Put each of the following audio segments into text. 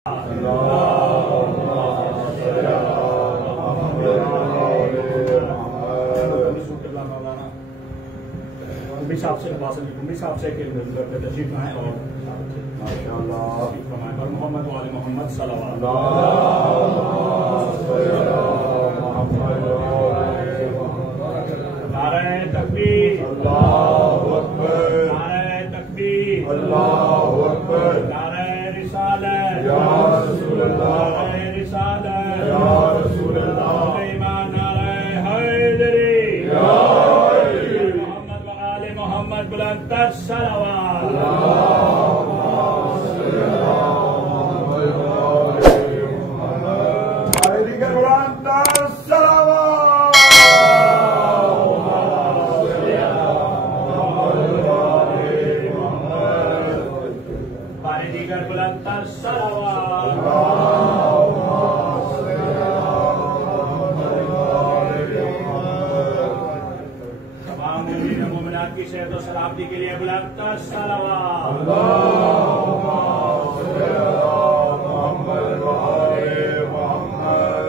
صاحب سے تشریف لائیں اور محمد وآل محمد صلوات نعرہ تکبیر اللہ اکبر، نعرہ تکبیر اللہ اکبر، نعرہ رسالت یا رسول اللہ، نعرہ رسالت یا رسول اللہ، ایمان نعرہ حیدری یا محمد وآل محمد بلند تر صلوات کی صحت و سلامتی کے لیے بلند تر صلوات اللہم صلی علی محمد وآل محمد۔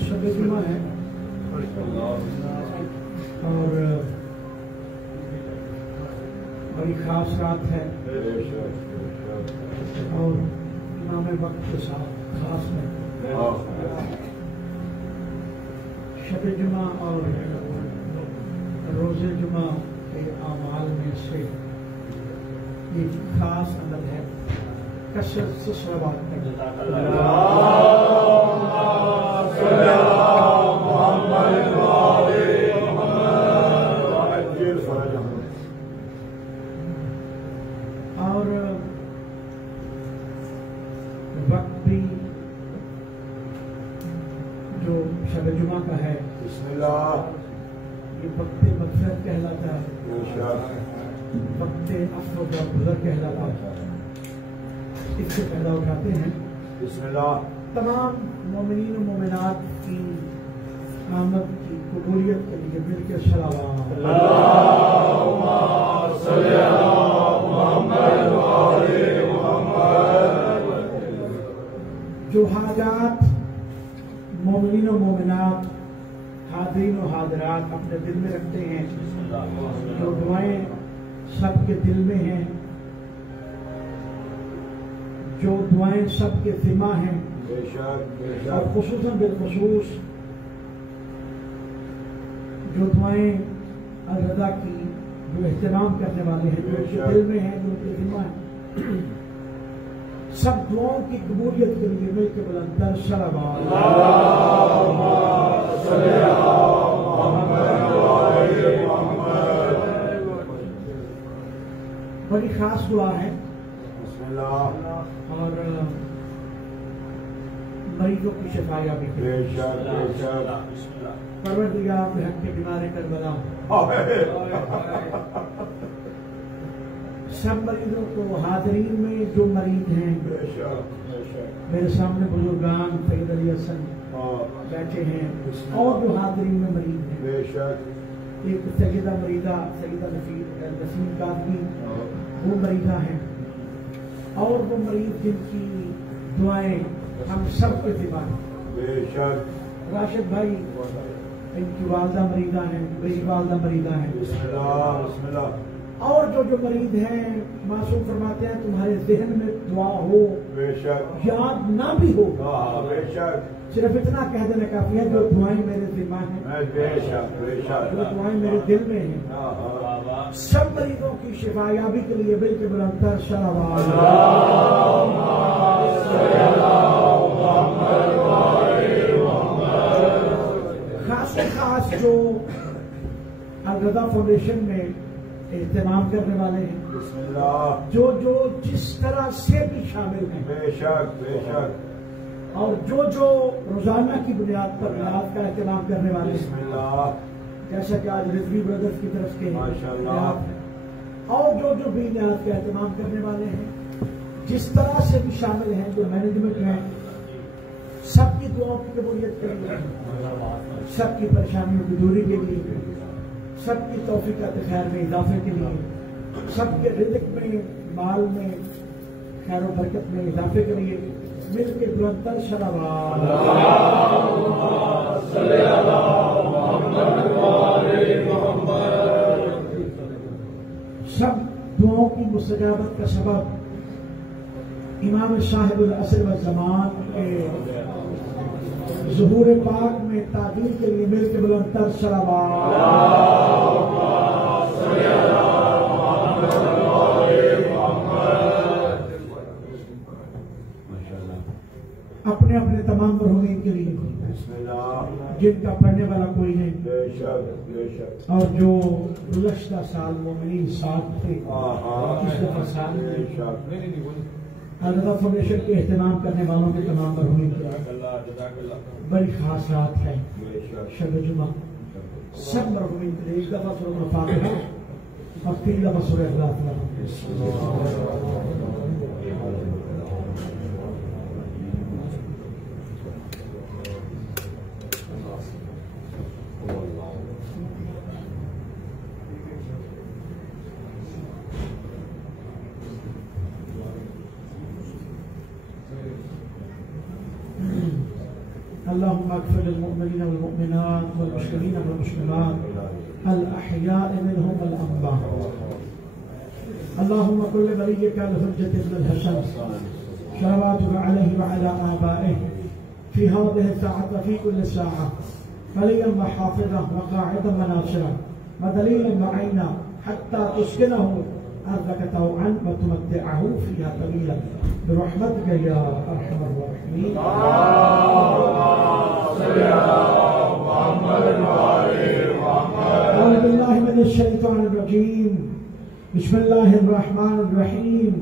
شب جمعہ ہے اور بڑی خاص رات ہے اور امام وقت کے ساتھ خاص ہے۔ شب جمعہ اور روز جمعہ کے اعمال میں سے ایک خاص عمل ہے کثرت سے صلوات کرنا۔ اور وقت بھی جو شب جمعہ کا ہے بسم اللہ یہ وقت مغفرت کہلاتا ہے، وقت عفو و گزر کہلاتا ہے۔ اس سے پہلا اٹھاتے ہیں بسم اللہ تمام مومنین و مومنات کی آمد کی قبولیت کے لیے مل کے صلوات اللہم صلی علی محمد وآل محمد۔ جو حاجات مومنین و مومنات حاضرین و حاضرات اپنے دل میں رکھتے ہیں، جو دعائیں سب کے دل میں ہیں، جو دعائیں سب کے ذمہ ہیں، اور خصوصاً بالخصوص جو دعائیں الرضا کی جو اہتمام کرنے والے ہیں، جو ان کے دل میں ہیں، جو ان کے ذمہ ہیں، سب دعاؤں کی قبولیت کے لیے مل کے بلند تر صلوات اللہم صلی علی محمد وآل محمد۔ بڑی خاص دعا ہے بسم اللہ اور مریضوں کی شفا یابی کے بے لیے شک بے شک۔ پروردگار بحق کے بیمار کربلا سب مریضوں کو، حاضرین میں جو مریض ہیں بے شک بے شک۔ میرے سامنے بزرگان سید علی حسن بیٹھے ہیں اور جو حاضرین میں مریض ہیں، بے شک ایک سیدہ مریضہ سیدہ نسیم کاظمی وہ مریضہ ہیں، اور وہ مریض جن کی دعائیں ہم سب کے ذمہ ہیں۔ بے شک راشد بھائی ان کی والدہ مریضہ ہیں، میری والدہ مریضہ ہیں، بسم اللہ بسم اللہ۔ اور جو مریض ہیں معصوم فرماتے ہیں تمہارے ذہن میں دعا ہو، بے شک یاد نہ بھی ہو، بے شک صرف اتنا کہہ دینا کافی ہے جو دعائیں میرے ذمہ ہیں، بے شک بے شک۔ جو دعائیں میرے دل میں ہیں، سب مریضوں کی شفا یابی کے لیے مل کے بلند تر صلوات اللہم صلی علی محمد وآل محمد۔ خاص سے خاص جو الرضا فاؤنڈیشن میں اہتمام کرنے والے ہیں، بسم اللہ جو جس طرح سے بھی شامل ہیں، بے شک بے شک۔ اور جو روزانہ کی بنیاد پر نیاز کا اہتمام کرنے والے بسم ہیں، اللہ جیسا کہ آج رضوی بردرز کی طرف کے ماشاءاللہ۔ نیاز ہیں، اور جو بھی نیاز کا اہتمام کرنے والے ہیں، جس طرح سے بھی شامل ہیں، جو مینجمنٹ ہیں، سب کی دعاؤں کی قبولیت کے لیے، سب کی پریشانیوں کی دوری کے لیے، سب کی توفیقات خیر میں اضافے کے لیے، سب کے رزق میں مال میں خیر و برکت میں اضافے کریے. مل کے بلندتر صلوات. سب دعاؤں کی مستجابت کا سبب امام صاحب العصر والزمان کے ظہور پاک میں تعبیر کے لیے مل کے بلندتر صلوات. اپنے اپنے تمام مرحومین کے لیے جن کا پڑھنے والا کوئی نہیں اور جو گزشتہ سال مومنین ساتھ تھے اس دفعہ سال الوداع فاؤنڈیشن کے اہتمام کرنے والوں کے تمام مرحومین کے لیے بڑی خاص رات ہے شب جمعہ. سب مرحومین کے لیے ایک دفعہ سورۃ الفاتحہ اور 3 دفعہ سورۃ اخلاص. اللهم اغفر للمؤمنين والمؤمنات والمسلمين والمسلمات الأحياء منهم والأموات. اللهم كن لوليك الحجة بن الحسن صلواتك عليه وعلى آبائه في هذه الساعة في كل ساعة وليا وحافظا وقاعدا وناصرا ودليلا وعينا حتى تسكنه أرضك طوعا وتمتعه فيها طويلا برحمتك يا أرحم الراحمين. أعوذ بالله من الشيطان الرجيم. بسم الله الرحمن الرحيم.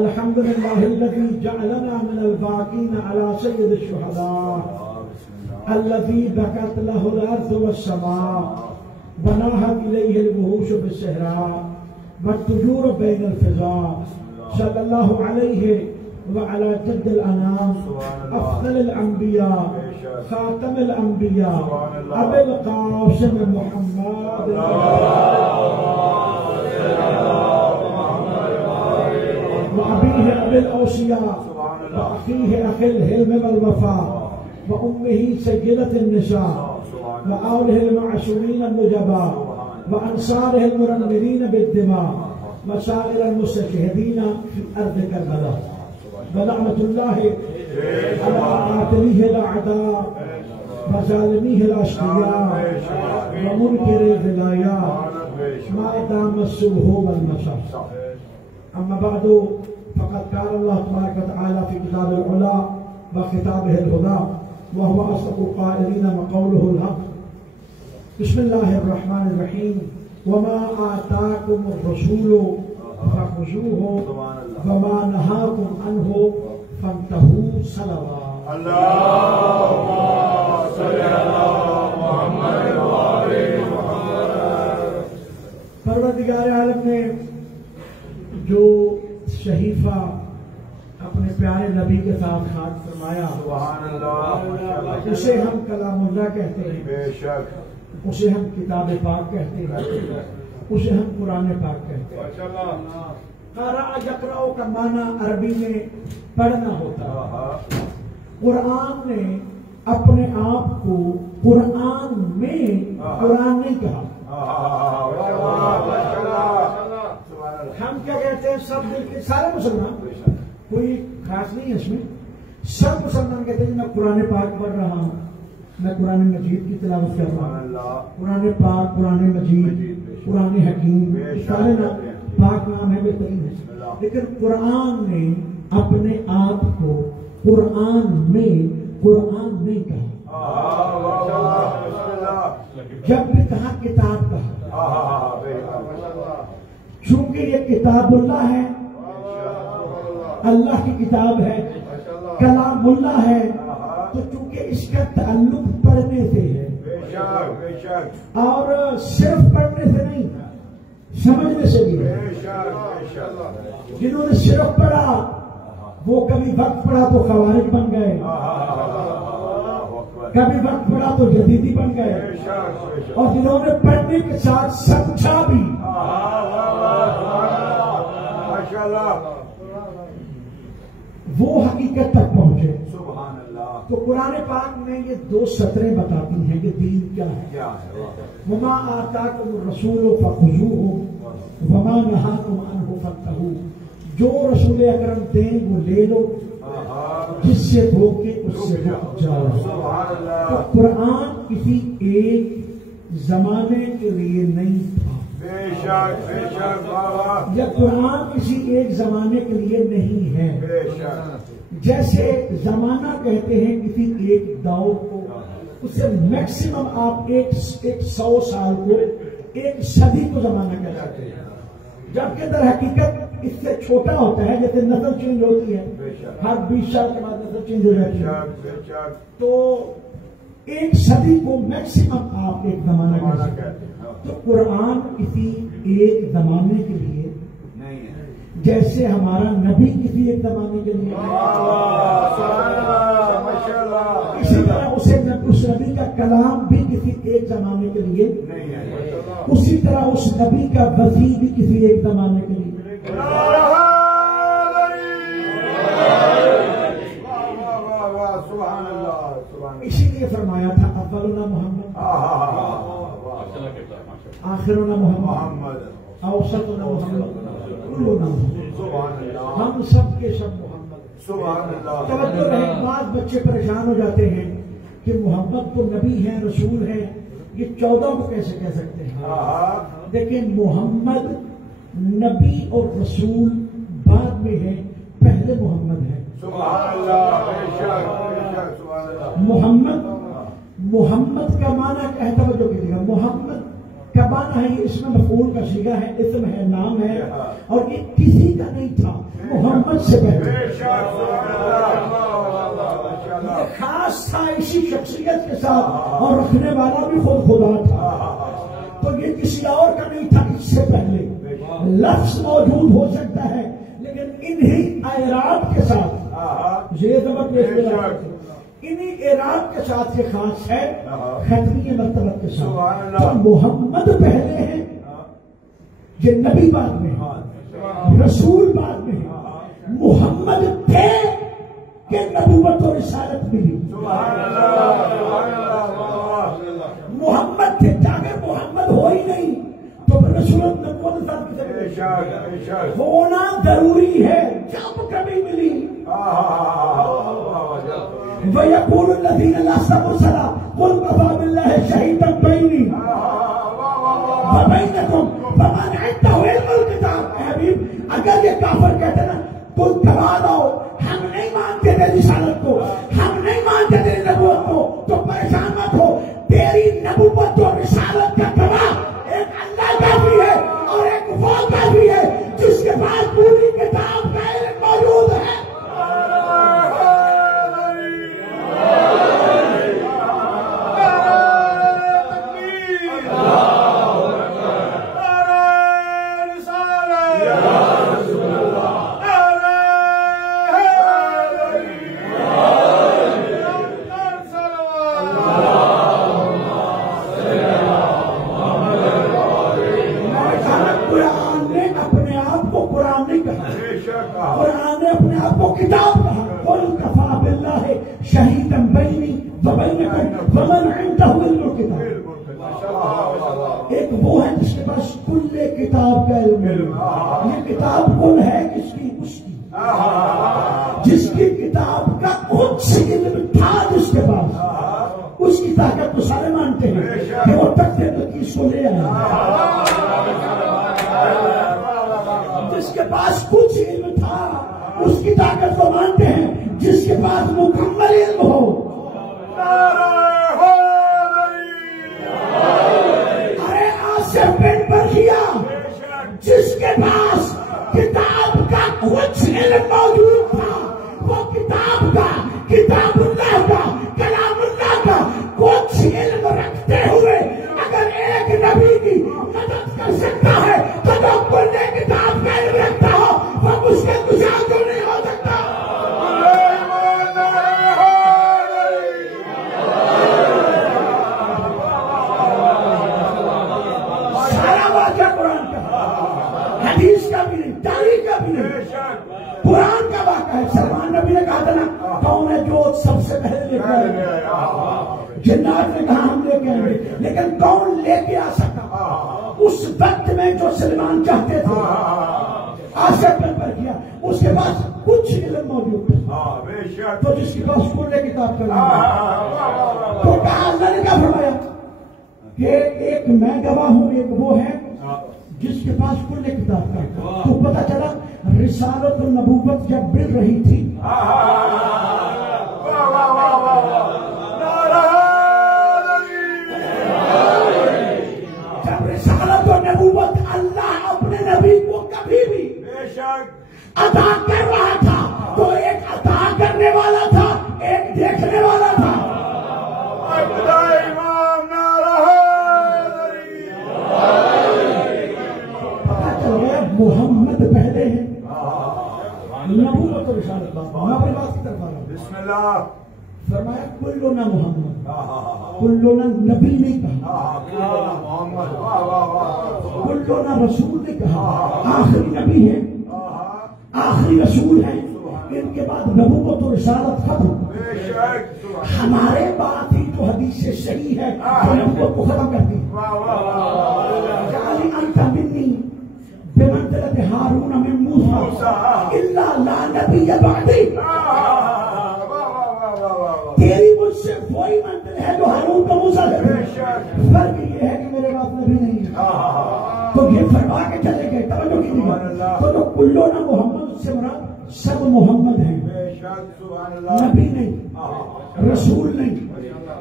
الحمد لله الذي جعلنا من الباقين على سيد الشهداء الذي بكت له الأرض والسماء وناهت إليه الوحوش بالصحراء والطيور بين الفضاء. صلى الله عليه وعلى جد الأنام أفضل الأنبياء خاتم الأنبياء أبي القاسم محمد وأبيه أبي الأوصياء وأخيه أخي الحلم والوفاء وأمه سيدة النساء وآله المعصومين النجباء وأنصاره المرنمين بالدماء وسائر المستشهدين في أرض كربلاء. ولعنة الله على قاتليه الأعداء وظالميه الأشقياء ومنكر الولايات ما دام السبه والمساء. أما بعد فقد قال الله تبارك وتعالى في كتاب العلا وخطابه الهدى وهو أصدق القائلين وقوله الحق. بسم الله الرحمن الرحيم. وما آتاكم الرسول فخذوه وما نهاكم عنه فانتهوا صلوات. اللهم صل على محمد وآل محمد. پروردگار عالم نے جو صحیفہ اپنے پیارے نبی کے ساتھ خاک فرمایا سبحان اللہ اسے ہم کلام اللہ کہتے ہیں. بے شک. اسے ہم کتاب پاک کہتے ہیں. اسے ہم قرآن پاک کہتے ہیں. قرأ یقرأ کا معنی عربی میں پڑھنا ہوتا ہے. قرآن نے اپنے آپ کو قرآن میں قرآن نہیں کہا. ہم کیا کہتے ہیں سب مل کے سارے مسلمان کوئی خاص نہیں ہے اس میں سب مسلمان کہتے ہیں میں قرآن پاک پڑھ رہا ہوں میں قرآن مجید کی تلاوت کر رہا ہوں. قرآن پاک قرآن مجید قرآن حکیم سارے پاک نام ہے بہترین ہے. لیکن قرآن نے اپنے آپ کو قرآن میں کہا. جب بھی کہا کتاب کہا چونکہ یہ کتاب اللہ ہے اللہ کی کتاب ہے کلام اللہ ہے تو چونکہ اس کا تعلق پڑھنے سے ہے اور صرف پڑھنے سے نہیں سمجھنے سے بھی ہے. جنہوں نے صرف پڑھا وہ کبھی وقت پڑھا تو خوارج بن گئے کبھی وقت پڑھا تو جدیدی بن گئے اور جنہوں نے پڑھنے کے ساتھ سمجھا بھی ماشاءاللہ وہ حقیقت تک پہنچے. سبحان اللہ. تو قرآن پاک میں یہ 2 سطریں بتاتی ہیں کہ دین کیا ہے. کیا ہے؟ وما آتاکم الرسول فخذوہ وما نہاکم عنہ فانتہوا. جو رسول اکرم دیں وہ لے لو، جس سے روکے اس سے رک جاؤ. سبحان اللہ. تو قرآن کسی ایک زمانے کے لیے نہیں تھا، بے شک بابا. یا قرآن کسی ایک زمانے کے لیے نہیں ہے. بے شک. جیسے زمانہ کہتے ہیں کسی ایک دور کو، اس سے میکسیمم آپ ایک 100 سال کو، ایک صدی کو زمانہ کہہ سکتے ہیں، جبکہ در حقیقت اس سے چھوٹا ہوتا ہے. جیسے نسل چینج ہوتی ہے، ہر 20 سال کے بعد نسل چینج ہو جاتی ہے، تو ایک صدی کو میکسیمم آپ ایک زمانہ کہہ سکتے ہیں. تو قرآن کسی ایک زمانے کے لیے نہیں ہے، جیسے ہمارا نبی کسی ایک زمانے کے لیے، اسی طرح اس نبی کا کلام بھی کسی ایک زمانے کے لیے نہیں ہے. اسی طرح اس نبی کا وحی بھی کسی ایک زمانے کے لیے. سبحان اللہ. اسی لیے فرمایا تھا اولنا محمد، آخرنا محمد، اوسطنا محمد، کلنا محمد. سبحان اللہ. ہم سب کے سب محمد. سبحان اللہ. توجہ رہے، بعض بچے پریشان ہو جاتے ہیں کہ محمد تو نبی ہیں، رسول ہیں، یہ 14 کو کیسے کہہ سکتے ہیں؟ دیکھیں، محمد نبی اور رسول بعد میں ہے، پہلے محمد ہے. سبحان اللہ. بے شک سبحان اللہ. محمد کا معنی کیا ہے؟ توجہ کیجیے گا. محمد کا معنی ہے، یہ اس میں مفعول کا صیغہ ہے، اسم ہے، نام ہے، اور یہ کسی کا نہیں تھا، محمد سے پہلے. بے شک سبحان اللہ. یہ خاص تھا اسی شخصیت کے ساتھ، اور رکھنے والا بھی خود خدا تھا. تو یہ کسی اور کا نہیں تھا، اس سے پہلے. لفظ موجود ہو سکتا ہے لیکن انہی اعراب کے ساتھ، یہ انہی اعراب کے ساتھ یہ خاص ہے، ختمی مرتبت کے ساتھ. تو محمد پہلے ہیں، یہ نبی بعد میں ہے، رسول بعد میں ہے. محمد تھے کہ نبوت و رسالت ملی. محمد تھے، اگر محمد ہو ہی نہیں تو رسولت نبوت ہونا ضروری ہے. جب کبھی ملی وَيَقُولُ الَّذِينَ لَسْتَ مُرْسَلًا قُلْ كَفَىٰ بِاللَّهِ شَهِيدًا بَيْنِي وَبَيْنَكُمْ فَمَنْ عِندَهُ عِلْمُ الْكِتَابِ. حبیب، اگر یہ کافر کہتے نا تم گواہ لاؤ، ہم نہیں مانتے تیری رسالت کو، ہم نہیں مانتے تیری نبوت کو، تو پریشان مت ہو. تیری نبوت اور رسالت کا گواہ ایک اللہ کافی ہے، اور ایک وہ کافی ہے جس کے پاس پوری کتاب کا علم موجود ہے. قرآن نے اپنے آپ کو کتاب کہا. قُلْ كَفَىٰ بِاللَّهِ شَهِيدًا بَيْنِي وَبَيْنَكُمْ وَمَنْ عِندَهُ عِلْمُ الْكِتَابِ. ایک وہ ہے جس کے پاس کل کتاب کا علم ہے. یہ کتاب کل ہے کس کی؟ اس کی جس کی کتاب کا کچھ علم تھا جس کے پاس. اس کی طاقت تو سارے مانتے ہیں کہ وہ تک سے چیز کو لے آئے. جس کے پاس کچھ علم تھا اس کی طاقت کو مانتے ہیں، جس کے پاس مکمل علم ہو. ارے آصف بن برخیا، جس کے پاس کتاب کا کچھ علم موجود تھا، وہ کتاب کا، کتاب اللہ کا، کلام اللہ کا کچھ علم رکھتے ہوئے اگر ایک نبی کی مدد کر سکتا ہے تو جو کل کتاب کا علم رکھتا ہو وہ اس کے گزار تو نہیں ہو سکتا. سارا واقعہ قرآن کا، حدیث کا بھی نہیں، تاریخ کا بھی نہیں. قرآن کا واقعہ ہے. سلمان نبی نے کہا تھا نا کون ہے جو سب سے پہلے لے کے آئے؟ جنات نے کہا ہم لے کے آئیں گے. لیکن کون لے کے آ سکا اس وقت میں جو سلمان چاہتے تھے؟ آسر پر کیا. اس کے پاس کچھ علم موجود تھا تو جس کے پاس کھلے کتاب کرنا تو کہا اللہ نے کیا فرمایا کہ ایک میں گواہ ہوں ایک وہ ہے جس کے پاس کھلے کتاب کا. تو پتہ چلا رسالت و نبوت جب مل رہی تھی جب رسالت و نبوت اللہ اپنے نبی کو کبھی بھی عطا کر رہا تھا تو ایک عطا کرنے والا تھا ایک دیکھنے والا تھا. پتا چل گیا محمد پہلے ہیں نبوت و رسالت. میں اپنی بات کی طرف آ رہا ہوں. بسم اللہ. فرمایا کلنا محمد کلنا نبی نہیں کہا کلنا رسول نے کہا. آخری نبی ہے آخری رسول ہے ان کے بعد نبوت و رسالت ختم. ہمارے بات ہی جو حدیث سے صحیح ہے وہ نبوت کو ختم کرتی ہے. جعلی انت منی بمنزلت ہارون من موسیٰ الا لا نبی بعدی. تیری مجھ سے وہی منزل ہے جو ہارون کا موسیٰ ہے. فرق یہ ہے کہ میرے بعد نبی نہیں ہے. تو یہ فرما کے چلے گئے. توجہ کیجیے. تو جو کلنا محمد سے مراد سب محمد ہیں نبی نہیں رسول نہیں.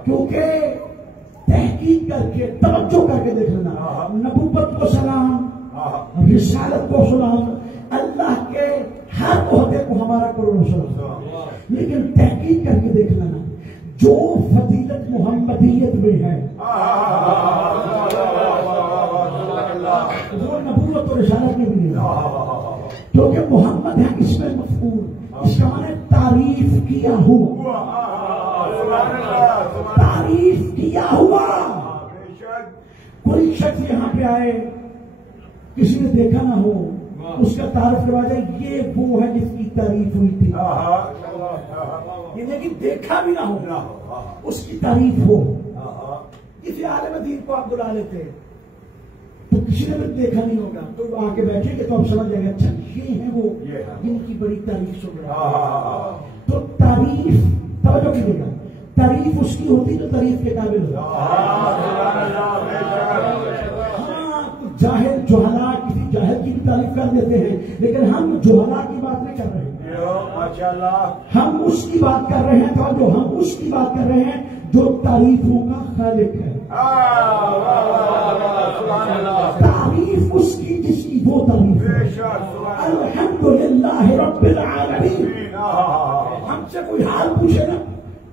کیونکہ تحقیق کر کے توجہ کر کے دیکھ لینا نبوت کو سلام رسالت کو سلام اللہ کے ہر عہدے کو ہمارا کروڑوں سلام. لیکن تحقیق کر کے دیکھ لینا جو فضیلت محمدیت میں ہے وہ نبوت و رسالت میں بھی نہیں ہے. کیونکہ محمد ہے اس میں مفعول. اس کا معنی تعریف کیا ہوا تعریف کیا ہوا. کوئی شخص یہاں پہ آئے کسی نے دیکھا نہ ہو اس کا تعارف کروا جائے یہ وہ ہے جس کی تعریف ہوئی تھی. یہ لیکن دیکھا بھی نہ ہو اس کی تعریف ہو. کسی عالم دین کو آپ بلا لیتے تو کسی نے بھی دیکھا نہیں ہوگا تو آ کے بیٹھے گے تو آپ سمجھ جائیں گے اچھا یہ ہے وہ جن کی بڑی تعریف سن رہا ہے. تو تعریف توجہ کیجیے گا تعریف اس کی ہوتی تو تعریف کے قابل ہوگا. ہاں جاہل جوہلا کسی جاہل کی بھی تعریف کر دیتے ہیں لیکن ہم جوہلا کی بات نہیں کر رہے ہیں. ہم اس کی بات کر رہے ہیں تو جو ہم اس کی بات کر رہے ہیں جو تعریفوں کا خالق ہے. تعریف اس کی جس کی وہ تعریف ہے. الحمدللہ رب العالمین. ہم سے کوئی حال پوچھے نا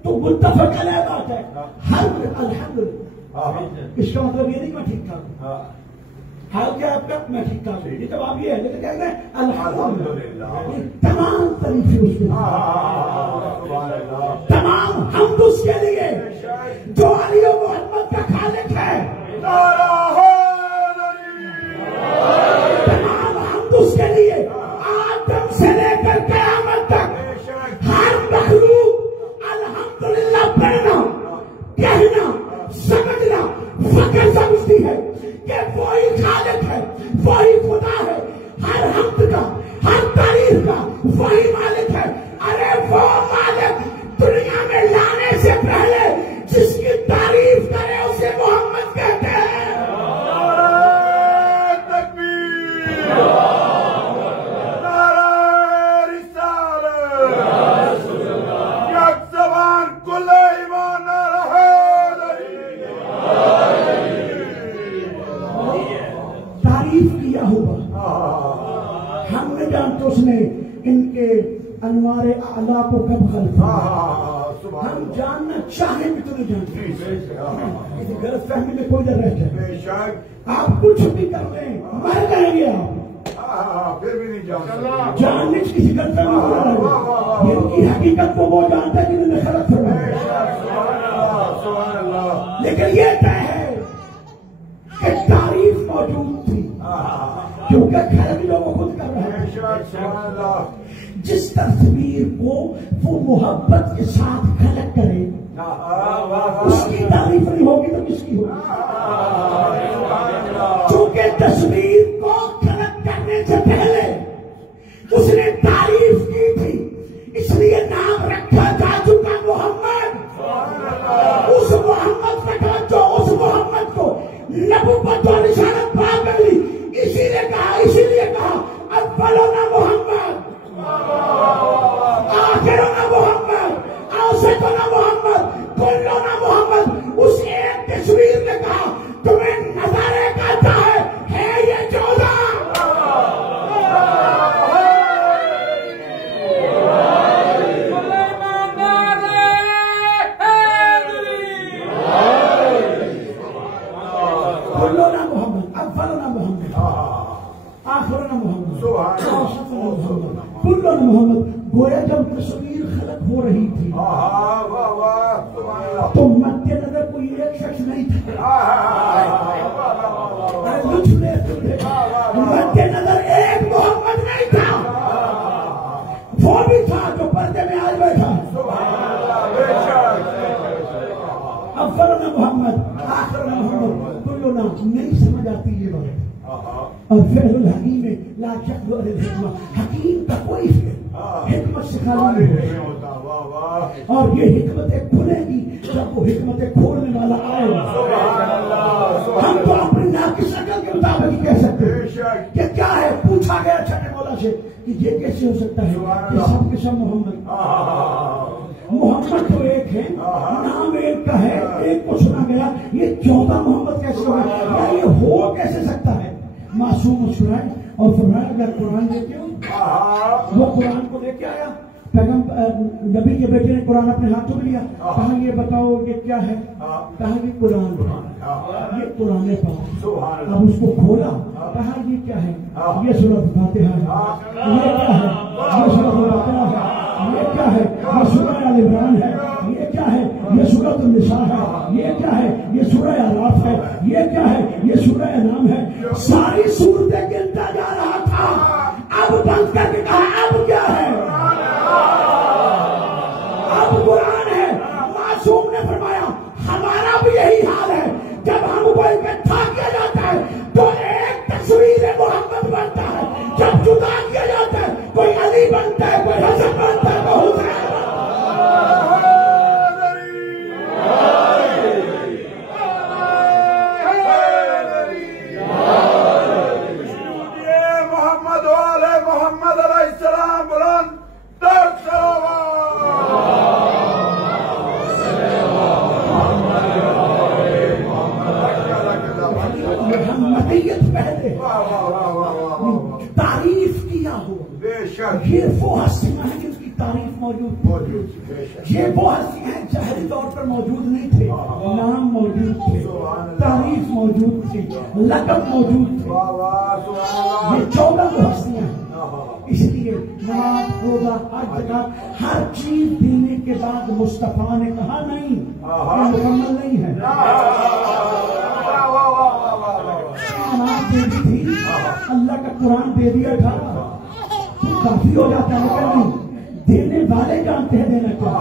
تو متفق علیہ بات ہے ہر الحمدللہ. اس کا مطلب یہ نہیں میں ٹھیک ٹھاک ہوں. حال کیا آپ کا میں ٹھیک ٹھاک ہوں. یہ جواب یہ ہے لیکن کہتے ہیں الحمدللہ. تمام تعریفیں اس کے تمام حمد اس کے لیے جو علی و محمد کا خالق ہے. تمام حمد اس کے لیے آدم سے لے کر قیامت تک ہر مخلوق الحمدللہ پڑھنا کہنا سمجھنا فخر سمجھتی ہے کہ وہی خالق ہے وہی خدا ہے. ہر حمد کا ہر تعریف کا وہی مالک ہے. ارے وہ مالک دنیا میں لانے سے پہلے جس کی تعریف کرے اسے محمد کہتے ہیں. تعریف کیا ہوگا ہم نے جانتے اس نے ان کے انوار اعلیٰ کو کب خلفا. ہم جاننا چاہیں بھی تو نہیں جانتے. کسی غلط فہمی میں کوئی در رہ جائے آپ کچھ بھی کر لیں مر جائیں گے آپ پھر بھی نہیں جانتے. جاننے سے کسی غلط فہمی ان کی حقیقت کو وہ جانتا ہے جنہوں نے غلط فرمایا. لیکن یہ طے ہے کہ تعریف موجود تھی کیونکہ گھر بھی لوگ خود کر رہے ہیں. جس تصویر کو وہ محبت کے ساتھ خلق کرے اس کی تعریف نہیں ہوگی تو کس کی ہوگی؟ چونکہ تصویر کو خلق کرنے سے پہلے اس نے تعریف کی تھی، اس لیے نام رکھا جا چکا محمد۔ اس محمد کا توجہ، اس محمد کو نبوت و رسالت پا کر لی، اسی لیے کہا اولنا محمد، آخرنا محمد، اوسطنا محمد، کلنا محمد۔ اس ایک تصویر نے کہا تمہیں نظارے کا ہے یہ 14۔ کلنا محمد، اولنا محمد، آخرنا محمد، اوسطنا محمد، کلنا محمد۔ گویا جب تصویر خلق ہو رہی تھی تو مد نظر کوئی ایک شخص نہیں تھا، مد نظر ایک محمد نہیں تھا، وہ بھی تھا جو پردے میں آج بیٹھا۔ اولنا محمد، آخرنا محمد، کلنا۔ نہیں سمجھ آتی یہ بات، اور فعل الحکیم میں لا شک الحکمہ، حکیم کا کوئی فعل حکمت سے خالی نہیں ہوتا، اور یہ حکمتیں کھلے گی جب وہ حکمتیں کھولنے والا آئے گا۔ ہم تو اپنی ناقص عقل کے مطابق کہہ سکتے ہیں کہ کیا ہے۔ پوچھا گیا چھٹے مولا سے کہ یہ کیسے ہو سکتا ہے کہ سب کے سب محمد تو ایک ہے، نام ایک کا ہے، ایک کو سنا گیا، یہ 14 محمد کیسے ہو گیا، یہ ہو کیسے سکتا ہے؟ معصوم مسکرائے اور فرمایا اگر قرآن دیتے ہو، وہ قرآن کو لے کے آیا، نبی کے بیٹے نے قرآن اپنے ہاتھوں میں لیا، کہا یہ بتاؤ یہ کیا ہے؟ کہا یہ قرآن، یہ قرآن پاک۔ اب اس کو کھولا، کہا یہ کیا ہے؟ یہ سورۃ فاتحہ ہے۔ یہ کیا ہے؟ یہ سورۃ البقرہ ہے۔ یہ کیا ہے؟ یہ سورہ آل عمران ہے۔ یہ کیا ہے؟ یہ سورۃ النساء ہے۔ یہ کیا ہے؟ یہ سورہ اعراف ہے۔ یہ کیا ہے؟ یہ سورہ انعام ہے۔ ساری صورتیں گنتا جا رہا تھا، اب بند کر کے کہا اب کیا ہے؟ اب قرآن ہے۔ معصوم نے فرمایا ہمارا بھی یہی حال ہے، جب ہم کو اکٹھا کیا جاتا ہے تو ایک تصویر محمد بنتا ہے، جب جدا کیا جاتا ہے کوئی علی بنتا ہے، کوئی حسن بنتا ہے، کوئی حسین بنتا ہے۔ محمد والے محمد علیہ السلام بلند در محمدیت پہلے تعریف کیا ہو، یہ وہ ہستیاں ہیں جن کی تعریف موجود، یہ وہ ہستیاں ہیں ظاہری طور پر موجود نہیں تھے، نام موجود تھے، تعریف موجود تھی، لقب موجود تھے۔ یہ 14 وہ ہستیاں ہیں۔ اس لیے نماز، روزہ، ہر جگہ ہر چیز دینے کے بعد مصطفیٰ نے کہا نہیں، یہ مکمل نہیں ہے۔ نماز دے دی تھی، اللہ کا قرآن دے دیا تھا، کافی ہو جاتا ہے، لیکن نہیں، دینے والے جانتے ہیں دینا کیا۔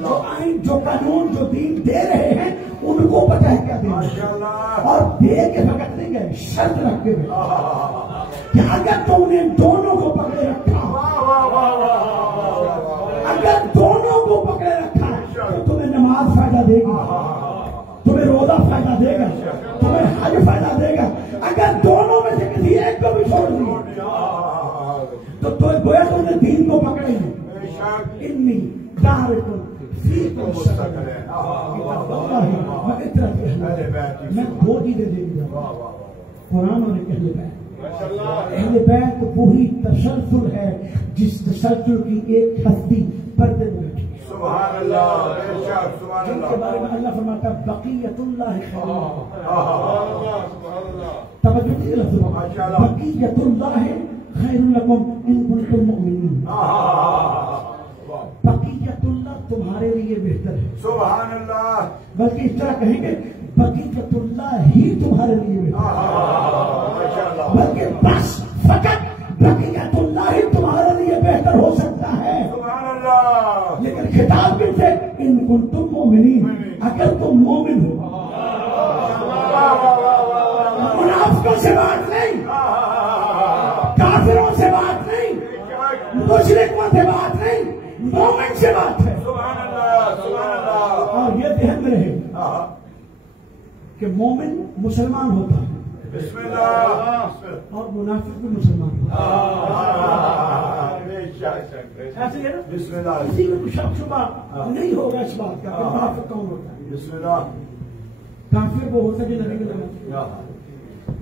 جو آئین، جو قانون، جو دین دے رہے ہیں ان کو پتہ ہے کیا دینا، اور دے کے فقط نہیں گئے، شرط رکھ کے گئے کہ اگر تم نے دونوں کو پکڑے رکھا، اگر دونوں کو پکڑے رکھا تو تمہیں نماز فائدہ دے گی، تمہیں روزہ فائدہ دے گا، تمہیں حج فائدہ دے گا۔ اگر دونوں میں سے کسی ایک کو بھی چھوڑ دیا تو گویا تم نے دین کو پکڑے ہیں۔ انی دارکم فیکم مستقر، میں 2 چیزیں دے دیا، قرآن اور ایک اہل بیت۔ اہل بیت وہی تسلسل ہے جس تسلسل کی ایک ہستی پردے میں بیٹھی۔ سبحان اللہ، سبحان ان کے بارے میں اللہ فرماتا ہے بقیت اللہ خیر، توجہ دیجیے لفظ، بقیت اللہ خیر لکم ان کنتم مؤمنین۔ بقیت اللہ تمہارے لیے بہتر ہے، سبحان اللہ، بلکہ اس طرح کہیں گے بقیت اللہ ہی تمہارے لیے بہتر ہے، بلکہ بس فقط اگر تم مومن ہو، منافقوں سے بات نہیں، کافروں سے بات نہیں، مشرکوں سے بات نہیں، مومن سے بات ہے۔ اور یہ ذہن میں رہے کہ مومن مسلمان ہوتا ہے بسم اللہ اور منافق بھی مسلمان ہوتا ہے۔ ایسے ہے نا؟ بسم اللہ کسی کو شک شبہ نہیں ہوگا اس بات کا کہ منافق کون ہوتا ہے۔ بسم اللہ کافر وہ ہوتا ہے جو نبی کو نہ مانے،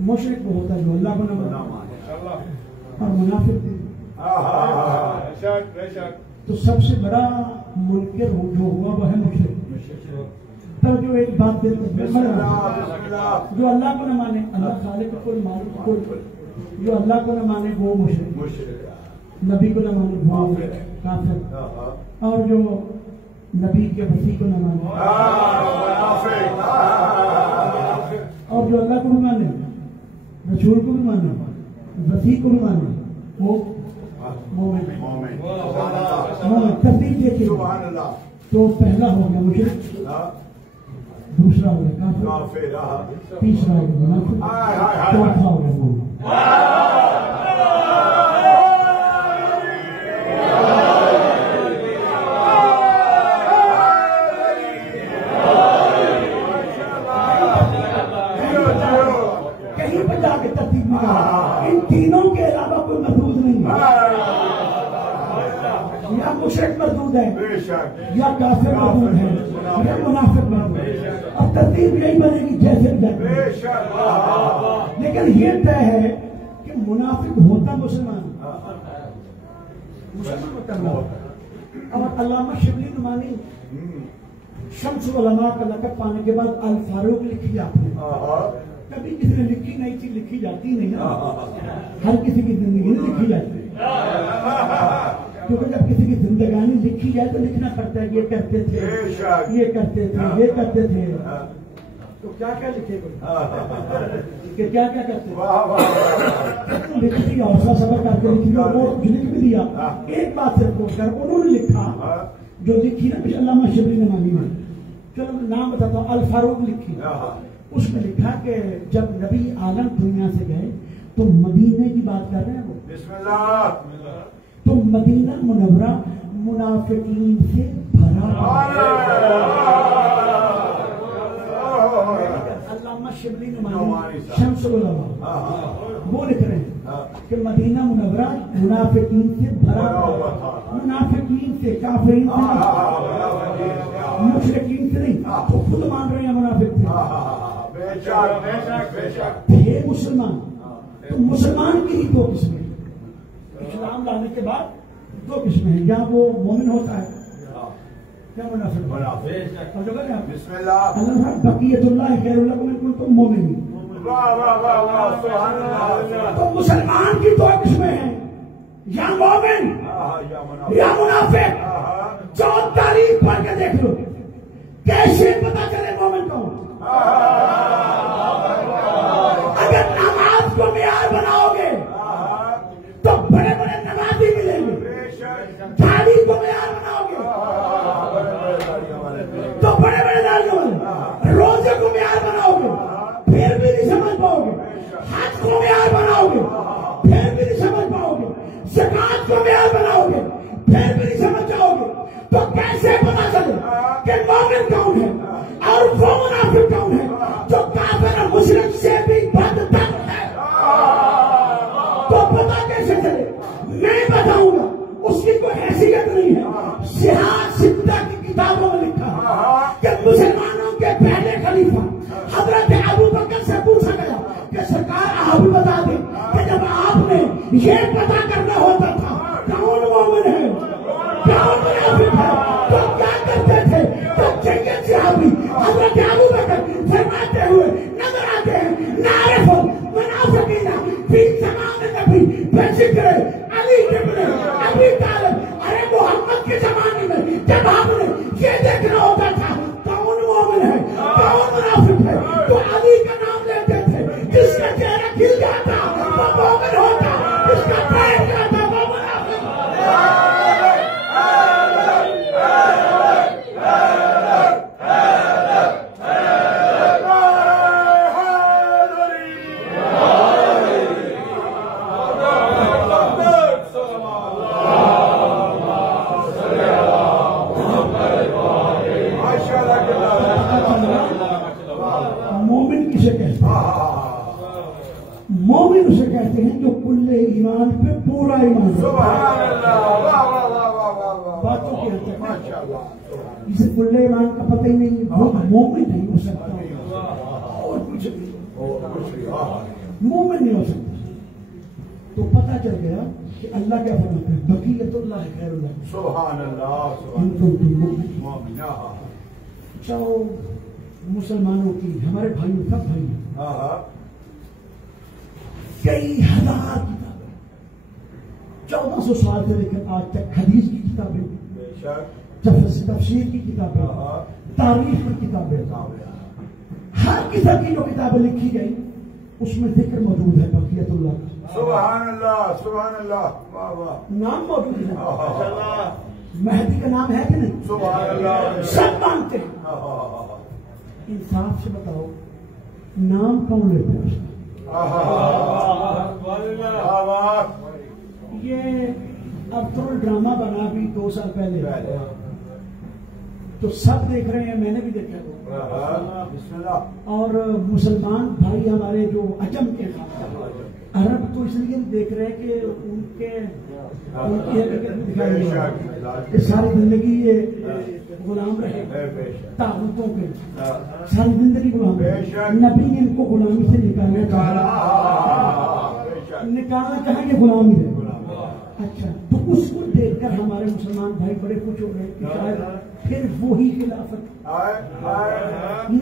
مشرک وہ ہوتا ہے جو اللہ کو نہ مانے، اور منافق بھی۔ تو سب سے بڑا منکر جو ہوا وہ ہے مشرک۔ تب جو ایک بات دل میں جو اللہ کو نہ مانے، اللہ خالق کل مالک کل، جو اللہ کو نہ مانے وہ مشرک، نبی کو نہ مانے وہ کافر، اور جو نبی کے وصی کو نہ مانے اور جو اللہ کو بھی مانے، رسول کو بھی مانے، وصی کو بھی مانے وہ مومن۔ ترتیب دیکھیے تو پہلا ہو گیا مشرک، دوسرا ہو گیا کافر، تیسرا ہو گیا منافق، چوتھا ہو گیا مومن۔ کہیں پہ جا کے ترتیب میں کہا ان تینوں کے علاوہ کوئی مردود نہیں ہے، یا مشرک مردود ہے، یا کافر مردود ہے، یا منافق مردود ہے، اور ترتیب یہی بنے گی جیسے لیکن یہ طے ہے کہ منافق ہوتا مسلمان اور علامہ شبلی نعمانی شمس العلماء کا لقب پانے کے بعد الفاروق لکھی آپ نے، کبھی کسی نے لکھی نہیں تھی، لکھی جاتی نہیں، ہر کسی کی زندگی نہیں لکھی جاتی، کیونکہ جب کسی کی زندگانی لکھی جائے تو لکھنا پڑتا ہے، یہ کرتے تھے، یہ کرتے تھے، یہ کرتے تھے، تو کیا کیا لکھے گئے کہ کیا کیا کرتے لکھ دیا، حوصلہ صبر کر کے لکھ دیا، وہ لکھ بھی دیا۔ ایک بات سے پوچھ کر انہوں نے لکھا جو لکھی نا کچھ علامہ شبلی نعمانی میں، چلو نام بتاتا ہوں، الفاروق لکھی، اس میں لکھا کہ جب نبی عالم دنیا سے گئے تو مدینے کی بات کر رہے ہیں وہ، بسم اللہ تو مدینہ منورہ منافقین سے بھرا۔ علامہ شبلی نعمانی شمس العلماء وہ لکھ رہے ہیں کہ مدینہ منورہ منافقین سے بھرا، منافقین سے، کافرین سے نہیں، مشرکین سے نہیں، تو خود مان رہے ہیں منافق تھے مسلمان۔ تو مسلمان کی ہی دو قسمیں، اسلام لانے کے بعد دو قسمیں ہیں، یا وہ مومن ہوتا ہے یا منافق۔ بسم اللہ اللہ بقیت اللہ خیر لکم ان کنتم مومنین۔ تو مسلمان کی دو قسمیں ہیں، یا مومن یا منافق۔ جو تاریخ پڑھ کے دیکھ لو، کیسے پتا چلے مومن کون؟ اگر نماز کو معیار بناؤ گے تو بڑے بڑے نمازی ملیں گے، داڑھی کو معیار بناؤ گے تو بڑے بڑے داڑھی والے، روزے کو معیار بناؤ گے پھر بھی نہیں سمجھ پاؤ گے، حج کو معیار بناؤ گے پھر بھی نہیں سمجھ پاؤ گے، زکات کو معیار بناؤ گے پھر بھی نہیں سمجھ جاؤ گے، تو کیسے پتا چلے کہ مومن کون ہے اور وہ منافق کون ہے؟ جو کافر اور مشرک سے بھی بدتر ہے، تو پتا کیسے چلے؟ میں بتاؤں گا، اس کی کوئی حیثیت نہیں ہے۔ صحاح ستہ کی کتابوں میں لکھا کہ مسلمانوں کے پہلے خلیفہ حضرت ابو بکر سے پوچھا گیا کہ سرکار آپ بتا دیں کہ جب آپ نے یہ پتا کرنا ہوتا تھا کون مومن ہے کون منافق ہے تو کیا کرتے تھے؟ تو جنگل صحابی حضرت ابو بکر فرماتے ہوئے نظر آتے ہیں، نعرف المنافقین فی زمان نبی بذکر علی ابن ابی طالب۔ ارے محمد کے زمانے میں جب آپ نے یہ دیکھنا ہوتا تھا کون مومن ہے کون منافق ہے تو علی کا نام لیتے تھے، جس کا چہرہ کھل جاتا وہ مومن ہوتا، جس کا پیر جاتا وہ منافق۔ پورا ایمان رکھتا سبحان اللہ واہ واہ واہ واہ واہ واہ باتوں کی حد تک ماشاء اللہ اسے کھلے ایمان کا پتہ ہی نہیں وہ مومن نہیں ہو سکتا اور کچھ نہیں مومن نہیں ہو سکتا تو پتہ چل گیا کہ اللہ کیا فرماتا ہے بقیت اللہ خیر اللہ سبحان اللہ ان سبحان کو اللہ چاہو مسلمانوں کی ہمارے بھائیوں سب بھائی کئی ہزار کتابیں 1400 سال سے لے کر آج تک حدیث کی کتابیں تفسیر کی کتابیں تاریخ کی کتابیں ہر قسم کی جو کتابیں لکھی گئی اس میں ذکر موجود ہے بقیت اللہ کا سبحان اللہ واہ واہ نام موجود ہے مہدی کا نام ہے کہ نہیں سبحان اللہ سب مانتے ہیں انصاف سے بتاؤ نام کون لیتے ہیں یہ اب تو ڈرامہ بنا بھی 2 سال پہلے تو سب دیکھ رہے ہیں میں نے بھی دیکھا اور مسلمان بھائی ہمارے جو عجم کے عرب تو اس لیے دیکھ رہے ہیں کہ ان کی حقیقت میں دکھائی دے کہ ساری زندگی یہ غلام رہے طاغوتوں کے ساری زندگی غلام رہے نبی نے ان کو غلامی سے نکالنا چاہا کہ غلامی ہے اچھا تو اس کو دیکھ کر ہمارے مسلمان بھائی بڑے خوش ہو گئے کہ شاید پھر وہی خلافت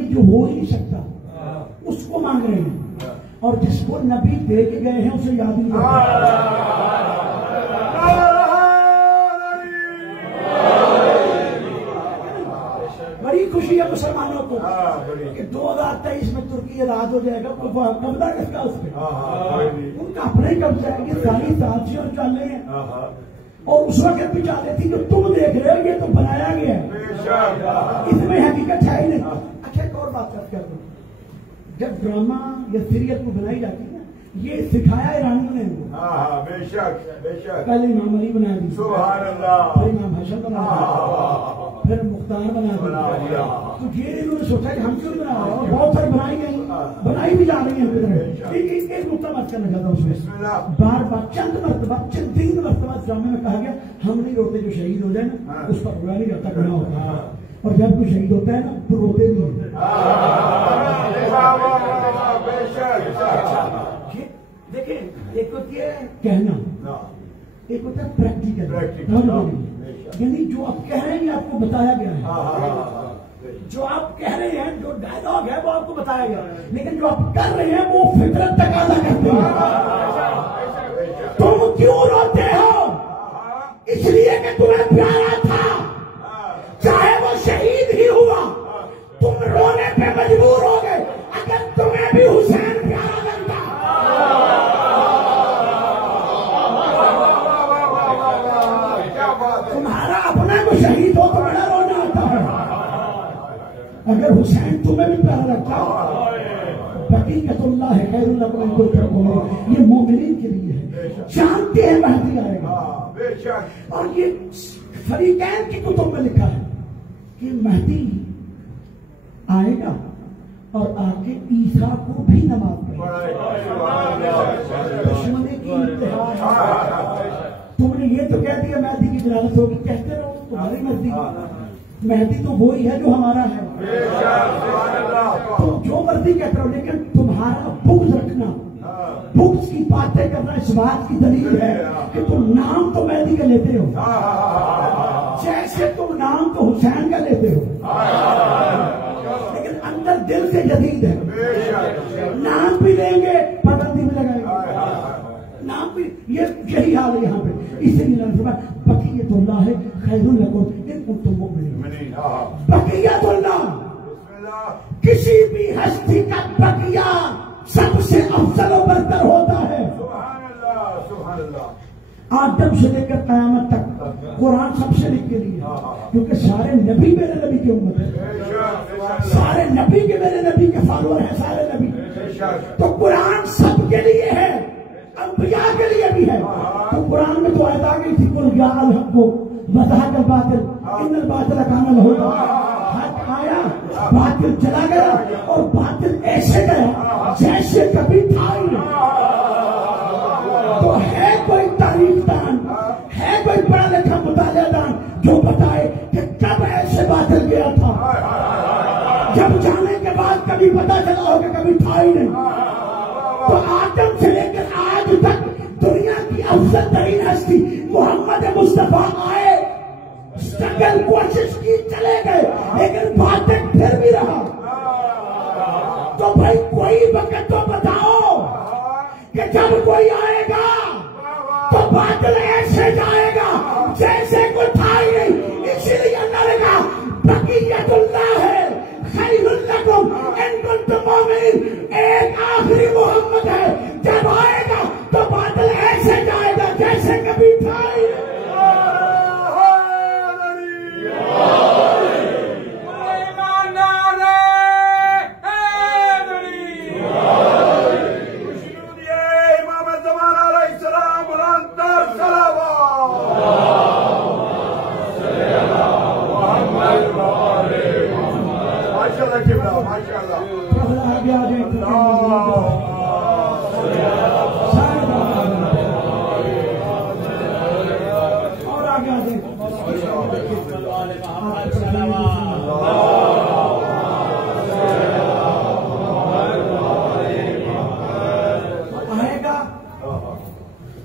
جو ہو ہی نہیں سکتا اس کو مانگ رہے ہیں اور جس کو نبی دے کے گئے ہیں اسے یاد نہیں بڑی خوشی ہے مسلمانوں کو کہ 2023 میں ترکی آزاد ہو جائے گا قبضہ کس کا اس پہ ان کا اپنا ہی قبضہ ہے کہ ساری سازشیں اور چالیں ہیں اور اس وقت بھی چالیں تھی جو تم دیکھ رہے ہو یہ تو بنایا گیا ہے اس میں حقیقت ہے ہی نہیں اچھا ایک اور بات کر دوں جب ڈرامہ یا سیریل کو بنائی جاتی ہے نا یہ سکھایا ایرانیوں نے بے شک پہلے امام علی بنا دی سبحان اللہ پھر امام حسن بنا دیا پھر مختار بنا دیا تو یہ انہوں نے سوچا کہ ہم کیوں بنا رہے ہیں بہت ساری بنائی گئی بنائی بھی جا رہی ہیں ایک نقطہ بات کرنا چاہتا ہوں اس میں بار بار چند مرتبہ 3 مرتبہ ڈرامے میں کہا گیا ہم نہیں روتے جو شہید ہو جائے نا اس پر برا نہیں کرتا گناہ ہوتا ہے اور جب کوئی شہید ہوتا ہے نا تو روتے بھی ہیں دیکھیں ایک ہوتی ہے کہنا ایک ہوتا ہے پریکٹیکل یعنی جو آپ کہہ رہے ہیں آپ کو بتایا گیا ہے جو آپ کہہ رہے ہیں جو ڈائلاگ ہے وہ آپ کو بتایا گیا لیکن جو آپ کر رہے ہیں وہ فطرت تقاضا کرتے ہیں تم کیوں روتے ہو اس لیے کہ تمہیں پیارا تھا چاہے وہ شہید ہی ہوا تم رونے پہ مجبور ہو گئے اگر تمہیں بھی حسین پیارا لگتا تمہارا اپنا کو شہید ہو تو بڑا رونا آتا ہے اگر حسین تمہیں بھی پیارا لگتا بقیت اللہ ہے خیر اللہ کو یہ مومنین کے لیے ہے جانتے ہیں مہدی آئے گا اور یہ فریقین کی کتب میں لکھا ہے کہ مہدی آئے گا اور آ کے عیسیٰ کو بھی نماز پڑھے دشمنی کی انتہا تم نے یہ تو کہہ دیا مہدی کی جلالت ہوگی کہتے رہو تمہاری مرضی مہدی تو وہی ہے جو ہمارا ہے تم جو مرضی کہتے رہو لیکن تمہارا بغض رکھنا بغض کی باتیں کرنا اس بات کی دلیل ہے کہ تم نام تو مہدی کا لیتے ہو جیسے تم نام تو حسین کا لیتے ہو لیکن اندر دل سے جدید ہے نام بھی لیں گے پابندی بھی لگائیں گے نام بھی یہی حال ہے یہاں پہ اسی لیے بقیت اللہ ہے خیر لکم ان کنتم مؤمنین بقیت اللہ کسی بھی ہستی کا بقیہ سب سے افضل و برتر ہوتا ہے آدم سے لے کر قیامت تک قرآن سب سے لکھ کے لیے کیونکہ سارے نبی میرے نبی کی امت ہے سارے نبی کے میرے نبی کے فالوور ہیں سارے نبی تو قرآن سب کے لیے ہے انبیاء کے لیے بھی ہے تو قرآن میں تو آیت آ گئی تھی قل جاء الحق وزهق الباطل ان الباطل كان زهوقا حق آیا باطل چلا گیا اور باطل ایسے گیا جیسے کبھی تھا ہی نہیں تو ہے کوئی تاریخ ہو کہ کبھی تھا ہی نہیں. تو آدم سے لے کر آج تک دنیا کی افضل ترین ہستی محمد مصطفیٰ آئے, اسٹرگل کوشش کی, چلے گئے, لیکن باتیں پھر بھی رہا. تو بھائی کوئی وقت تو بتاؤ کہ جب کوئی آئے گا تو بادل ایسے جائے گا جیسے کوئی تھا ہی نہیں. اسی لیے اللہ نے کہا بقیت اللہ ہے خیر لکم ان کنتم مؤمنین. ایک آخری محمد ہے, جب آئے گا تو بادل ایسے جائے گا جیسے کبھی تھا ہی نہیں.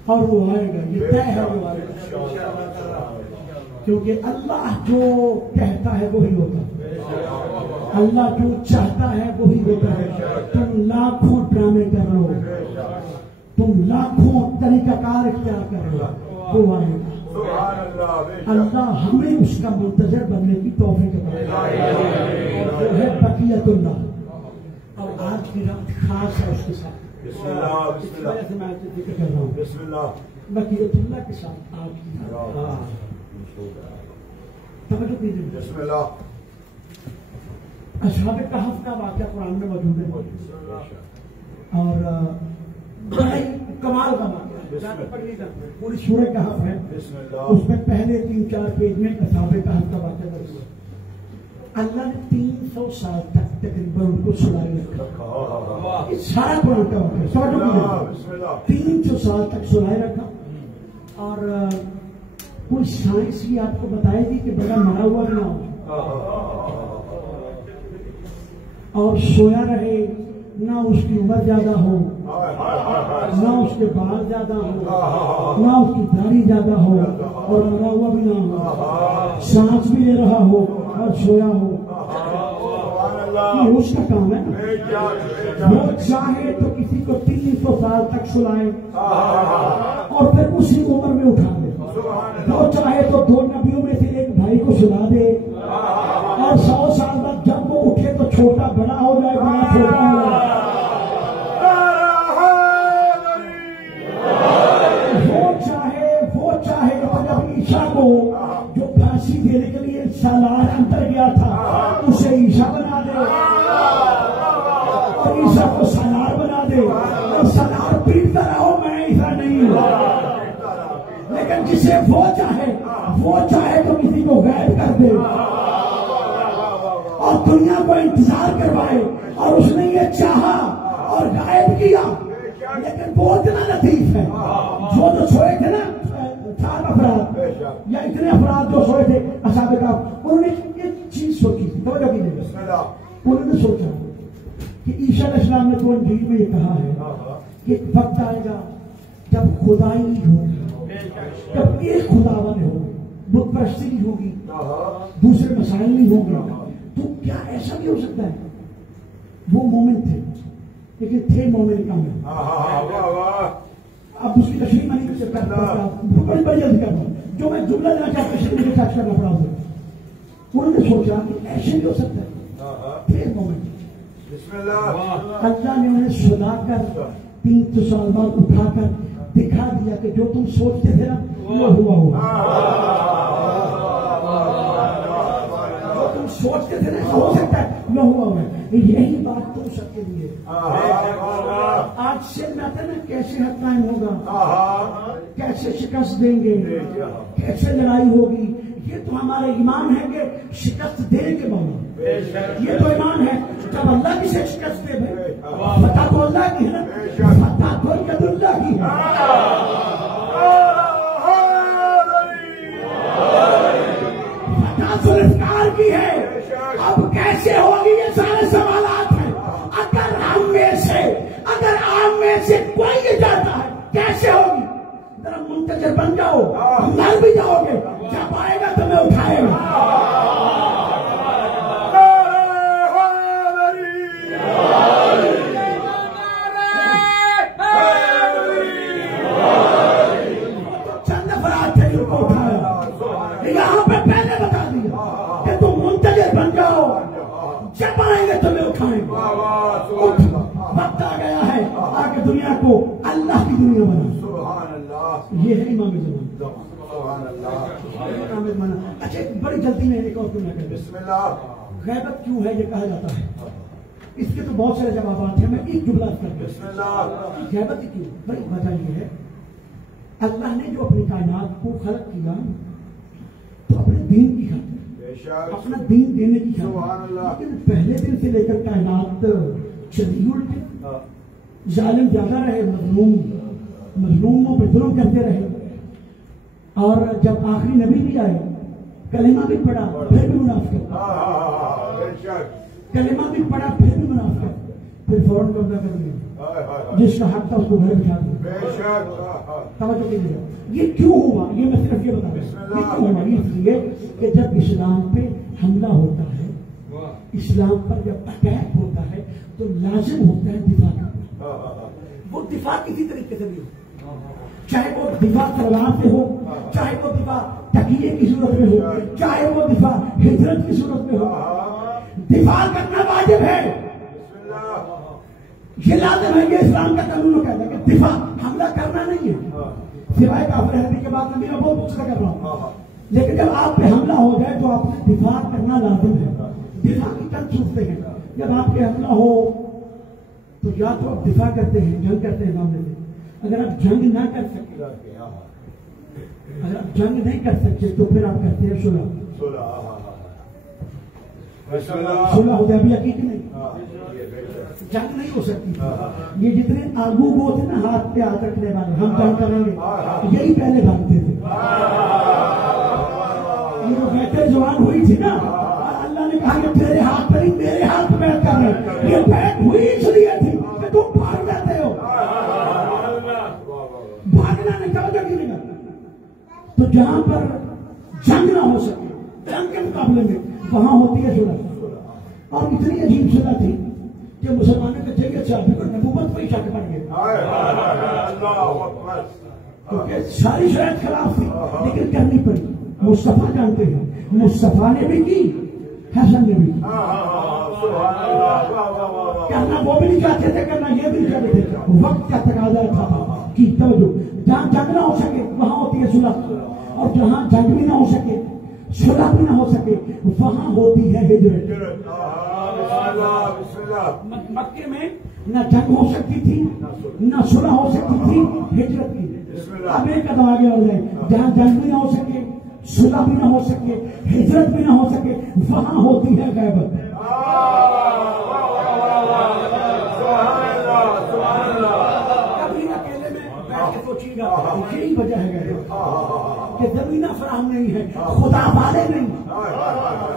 اور وہ آئے گا, یہ طے ہے, وہ آئے گا. کیونکہ اللہ جو کہتا ہے وہی ہوتا ہے, اللہ جو چاہتا ہے وہی ہوتا ہے. تم لاکھوں ڈرامے کر رہے ہو, تم لاکھوں طریقہ کار اختیار کر رہے ہو, وہ آئے گا. اللہ ہمیں اس کا منتظر بننے کی توفیق دے. وہ ہے بقیت اللہ. اور آج کی رات خاص ہے اس کے ساتھ. بسم اللہ, اس وجہ سے میں ذکر کر رہا ہوں. بسم اللہ, بقیت اللہ کے ساتھ آج کی رات. توجہ کیجیے. بسم اللہ. اصحاب کہف کا واقعہ قرآن میں موجود ہے اور بڑا ہی کمال کا واقعہ. پوری سورہ کہف ہے, اس میں پہلے 3-4 پیج میں اصحاب کہف کا واقعہ درج ہے. اللہ نے 300 سال تک تقریباً ان کو سلائی رکھا. یہ سارا قرآن کا واقعہ 300 سال تک سلائی رکھا. اور کوئی سائنس بھی آپ کو بتائے گی کہ بڑا مرا ہوا نہ ہو اور سویا رہے, نہ اس کی عمر زیادہ ہو, نہ اس کے بال زیادہ ہو, نہ اس کی داڑھی زیادہ ہو, اور مرا ہوا بھی نہ ہو, سانس بھی لے رہا ہو اور سویا ہو. یہ اس کا کام ہے. وہ چاہے تو کسی کو 300 سال تک سلائے اور پھر اسی عمر میں اٹھا دے. وہ چاہے تو 2 نبیوں میں سے ایک بھائی کو سلا دے اور 100 سال بعد جب وہ اٹھے تو چھوٹا بڑا ہو جائے, بڑا چھوٹا ہو جائے. وہ چاہے تو جب عیسیٰ کو جو پھانسی دینے کے لیے سالار اندر گیا تھا اسے عیسیٰ بنا دے اور عیسیٰ کو سالار بنا دے اور سالار پیٹتا رہو, میں عیسیٰ نہیں ہوں. لیکن جسے وہ چاہے تو کسی کو غائب کر دے اور دنیا کو انتظار کروائے. اور اس نے یہ چاہا اور غائب کیا, لیکن وہ اتنا لطیف ہے. جو سوئے تھے نا 4 افراد یا اتنے افراد جو سوئے تھے اصحاب کہف, انہوں نے ایک چیز سوچی تھی. توجہ کیجیے. انہوں نے سوچا کہ عیسیٰ علیہ السلام نے تو انجیل میں یہ کہا ہے کہ ایک وقت آئے گا جب خدائی نہیں ہوگی, جب ایک خداوند ہوگی, بت پرستی نہیں ہوگی, دوسرے مسائل نہیں ہوں گے. تو کیا ایسا بھی ہو سکتا ہے؟ وہ مومن تھے لیکن تھے مومن کم ہے. اب اس کی تشریح میں نہیں کرتا, بڑی بڑی جلدی کرتا ہوں. جو میں جملہ دینا چاہتا ہوں مجھے ٹچ کرنا پڑا ہوگا. انہوں نے سوچا کہ ایسے بھی ہو سکتا ہے, تھے مومن. اللہ نے انہیں سلا کر 300 سال بعد اٹھا کر دکھا دیا کہ جو تم سوچتے تھے نا وہ ہوا ہوا. جو تم سوچتے تھے نا ہو سکتا ہے وہ ہوا ہوا. یہی بات تم سب کے لیے. آج سے میں نے کیسے حق قائم ہوگا, کیسے شکست دیں گے, کیسے لڑائی ہوگی, یہ تو ہمارا ایمان ہے کہ شکست دیں گے مولا. یہ تو ایمان ہے. جب اللہ کی سے شکست دے بھائی, فتح تو اللہ کی ہے نا, فتح تو ید اللہ کی ہے. فتح ذوالفقار کی ہے. اب کیسے ہوگی یہ سارے سوالات ہیں. اگر مر بھی جاؤ گے جب آئے گا تمہیں اٹھائے گا. چند افراد تھے جن کو اٹھایا. یہاں پہ پہلے بتا دیا کہ تم منتظر بن جاؤ جب آئیں گے تمہیں اٹھائیں گے. وقت آ گیا ہے آگے دنیا کو اللہ کی دنیا بنا. یہ ہے امام زمان. اچھا بڑی جلدی میں ایک اور دنیا کر غیبت کیوں ہے یہ کہا جاتا ہے. اس کے تو بہت سارے جوابات ہیں. میں ایک جملہ کر غیبت کیوں. بڑی وجہ یہ ہے اللہ نے جو اپنی کائنات کو خلق کیا تو اپنے دین کی خاطر اپنا دین دینے کی خاطر. لیکن پہلے دن سے لے کر کائنات چلی الٹے. ظالم زیادہ رہے, مظلوموں پہ ظلم کرتے رہے. اور جب آخری نبی بھی آئے کلمہ بھی پڑھا پھر بھی منافقت, کلمہ بھی پڑھا پھر بھی منافقت, پھر فوراً قبضہ کر لیا. جس کا حق تھا اس کو گھر بٹھا دیا. توجہ کیجیے گا یہ کیوں ہوا. یہ میں صرف یہ بتا رہا ہوں یہ کیوں ہوا. اس لیے کہ جب اسلام پہ حملہ ہوتا ہے, اسلام پر جب اٹیک ہوتا ہے تو لازم ہوتا ہے دفاع کرنا. وہ دفاع کسی طریقے سے بھی ہو, چاہے وہ دفاع تلوار سے ہو, چاہے وہ دفاع تکیے کی صورت میں ہو, چاہے وہ دفاع ہجرت کی صورت میں ہو. دفاع کرنا واجب ہے, یہ لازم ہے. یہ اسلام کا قانون کہتا ہے کہ دفاع حملہ کرنا نہیں ہے. سوائے کافر حربی کے بعد میں بہت پوچھنا کر رہا ہوں. لیکن جب آپ پہ حملہ ہو جائے تو آپ نے دفاع کرنا لازم ہے. دفاع کی چند صورتیں ہیں. جب آپ پہ حملہ ہو تو یا تو آپ دفاع کرتے ہیں, جنگ کرتے ہیں معاملے میں. اگر آپ جنگ نہ کر سکتے, اگر آپ جنگ نہیں کر سکتے تو پھر آپ کرتے ہیں صلح. صلح حدیبیہ کی کہ نہیں, جنگ نہیں ہو سکتی. یہ جتنے آگو وہ تھے نا ہاتھ پہ ہاتھ رکھنے والے, ہم جنگ کریں گے, یہی پہلے بھاگتے تھے. یہ جو بیٹھے جوان ہوئی تھی نا, اللہ نے کہا کہ تیرے ہاتھ پر ہی میرے ہاتھ پہ بیٹھ کر رہے. یہ بیٹھ ہوئی اس لیے تھی کہ تم بھاگ جاتے ہو. بھاگنا نہیں چاہتا کہ نہیں کرنا. تو جہاں پر جنگ نہ ہو سکے, جنگ کے مقابلے میں وہاں ہوتی ہے صلح. اور اتنی عجیب صلح تھی کہ مسلمانوں کے جگہ صحابی کو نبوت پہ ہی شک پڑ گیا. کیونکہ ساری شرائط خلاف تھی لیکن کرنی پڑی. مصطفیٰ جانتے ہیں, مصطفیٰ نے بھی کی, حسن نے بھی کی. کرنا وہ بھی نہیں چاہتے تھے, کرنا یہ بھی نہیں چاہتے تھے. وقت کا تقاضا تھا کہ توجہ, جہاں جنگ نہ ہو سکے وہاں ہوتی ہے صلح, اور جہاں جنگ بھی نہ ہو سکے, صلح بھی نہ ہو سکے, وہاں ہوتی ہے ہجرت. مکے میں نہ جنگ ہو سکتی تھی, نہ صلح ہو سکتی تھی, ہجرت کی. اب ایک قدم آگے بڑھ جائے, جہاں جنگ بھی نہ ہو سکے, صلح بھی نہ ہو سکے, ہجرت بھی نہ ہو سکے, وہاں ہوتی ہے غیبت. کبھی اکیلے میں بیٹھ کے سوچیے گا, یہی وجہ ہے کہ زمینہ فراہم نہیں ہے, خدا والے نہیں.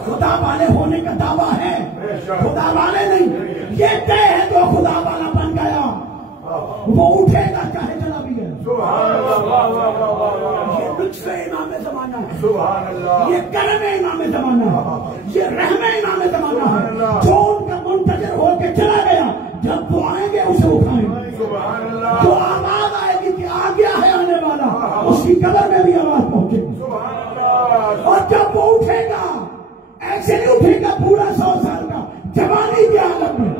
خدا والے ہونے کا دعویٰ ہے, خدا والے نہیں. یہ طے ہے تو خدا والا بن گیا, وہ اٹھے گا چاہے چلا بھی گیا. یہ لطف امام زمانہ ہے, یہ کرم امام زمانہ ہے, یہ رحم امام زمانہ ہے. جو ان کا منتظر ہو کے چلا گیا, جب وہ آئیں گے اسے اٹھائیں گے. جو آواز آئے گی کہ آ گیا ہے آنے والا, اس کی قبر میں بھی آواز پہنچے گی. اور جب وہ اٹھے گا ایسے نہیں اٹھے گا پورا 100 سال کا, جوانی کی حالت میں.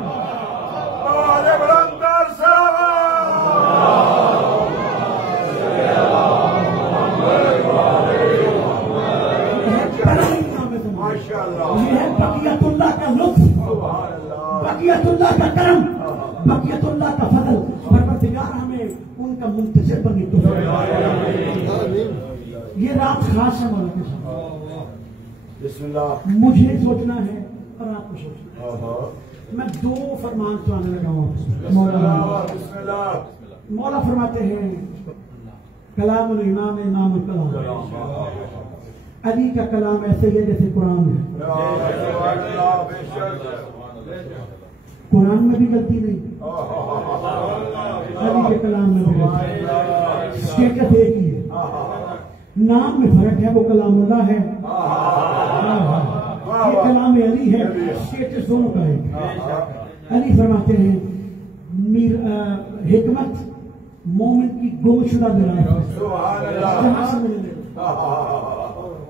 یہ ہے بقیت اللہ کا لطف, بقیت اللہ کا کرم, بقیت اللہ کا فضل. پروردگار ہمیں ان کا منتظر بنی تو. یہ رات خاص ہے مولا کے ساتھ. مجھے سوچنا ہے اور آپ کو سوچنا. میں 2 فرمان سنانے لگا ہوں. مولا فرماتے ہیں کلام الامام امام الکلام. علی کا کلام ایسے ہی ہے جیسے قرآن ہے. قرآن میں بھی غلطی نہیں, علی کے کلام میں بھی غلطی. اسٹیٹس ایک ہی ہے. نام میں فرق ہے، وہ کلام اللہ ہے، یہ کلام علی ہے، اسٹیٹس دونوں کا ہے۔ علی فرماتے ہیں حکمت مومن کی گم شدہ دلائل ہے۔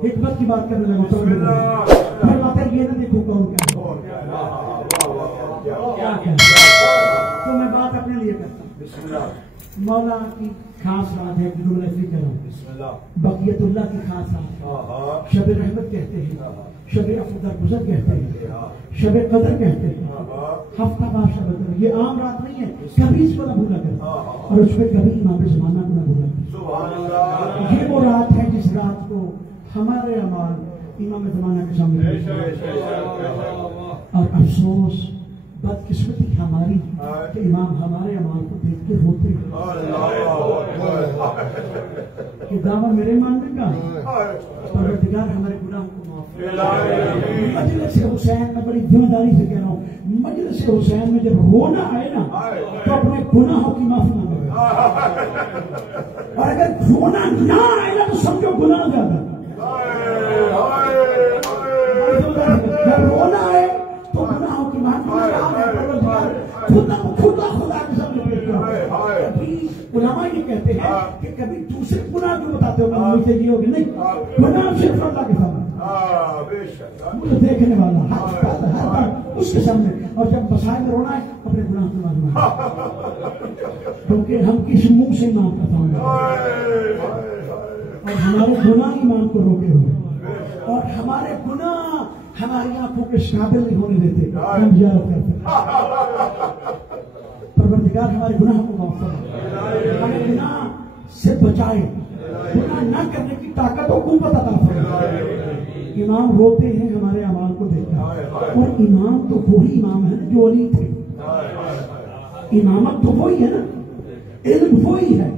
حکمت کی بات کرنے لگا فرماتے ہیں یہ نہ دیکھو کون کیا ہے، تو میں بات اپنے لیے کرتا ہوں۔ مولا کی خاص رات ہے، جملہ ایسے کہہ رہا ہوں، بقیت اللہ کی خاص رات ہے، شب رحمت کہتے ہیں، شب افضل گزر کہتے ہیں، شب قدر کہتے ہیں، ہفتہ بار شب قدر، یہ عام رات نہیں ہے، کبھی اس کو نہ بھولا کریں اور اس پہ کبھی امام زمانہ کو نہ بھولا کریں۔ یہ وہ رات ہے جس رات کو ہمارے اعمال امام زمانہ کے سامنے، اور افسوس بدقسمتی ہماری کہ امام ہمارے اعمال کو دیکھ کے روتے ہیں کہ دعویٰ میرے ماننے کا، پروردگار ہمارے گناہوں کو معاف کرے۔ مجلس حسین میں بڑی ذمہ داری سے کہہ رہا ہوں، مجلس حسین میں جب رونا آئے نا تو اپنے گناہوں کی معافی مانگے، اور اگر رونا نہ آئے نا تو سمجھو گناہ زیادہ۔ جب رونا آئے تو گناہوں کی معافی خدا کے سامنے پیش کرو۔ علماء یہ کہتے ہیں کہ کبھی دوسرے گناہ جو بتاتے ہو مجھے یہ ہوگی نہیں، گناہ صرف اللہ کے سامنے، مجھے دیکھنے والا ہر بار اس کے سامنے، اور جب مسائل میں رونا ہے اپنے گناہ کو معلوم ہے، کیونکہ ہم کس منہ سے ایمان کا تھا، اور ہمارے گناہ ایمان کو روکے ہوئے، اور ہمارے گناہ ہماری آنکھوں کے قابل نہیں ہونے دیتے، ہم زیارت کرتے ہیں۔ پروردگار ہمارے گناہ کو معاف کرے، ہمیں گناہ سے بچائے، گناہ نہ کرنے کی طاقت و قوت عطا فرمائے۔ امام روتے ہیں ہمارے اعمال کو دیکھ کر، اور امام تو وہی امام ہے جو علی تھے، امامت تو وہی ہے نا، علم وہی ہے،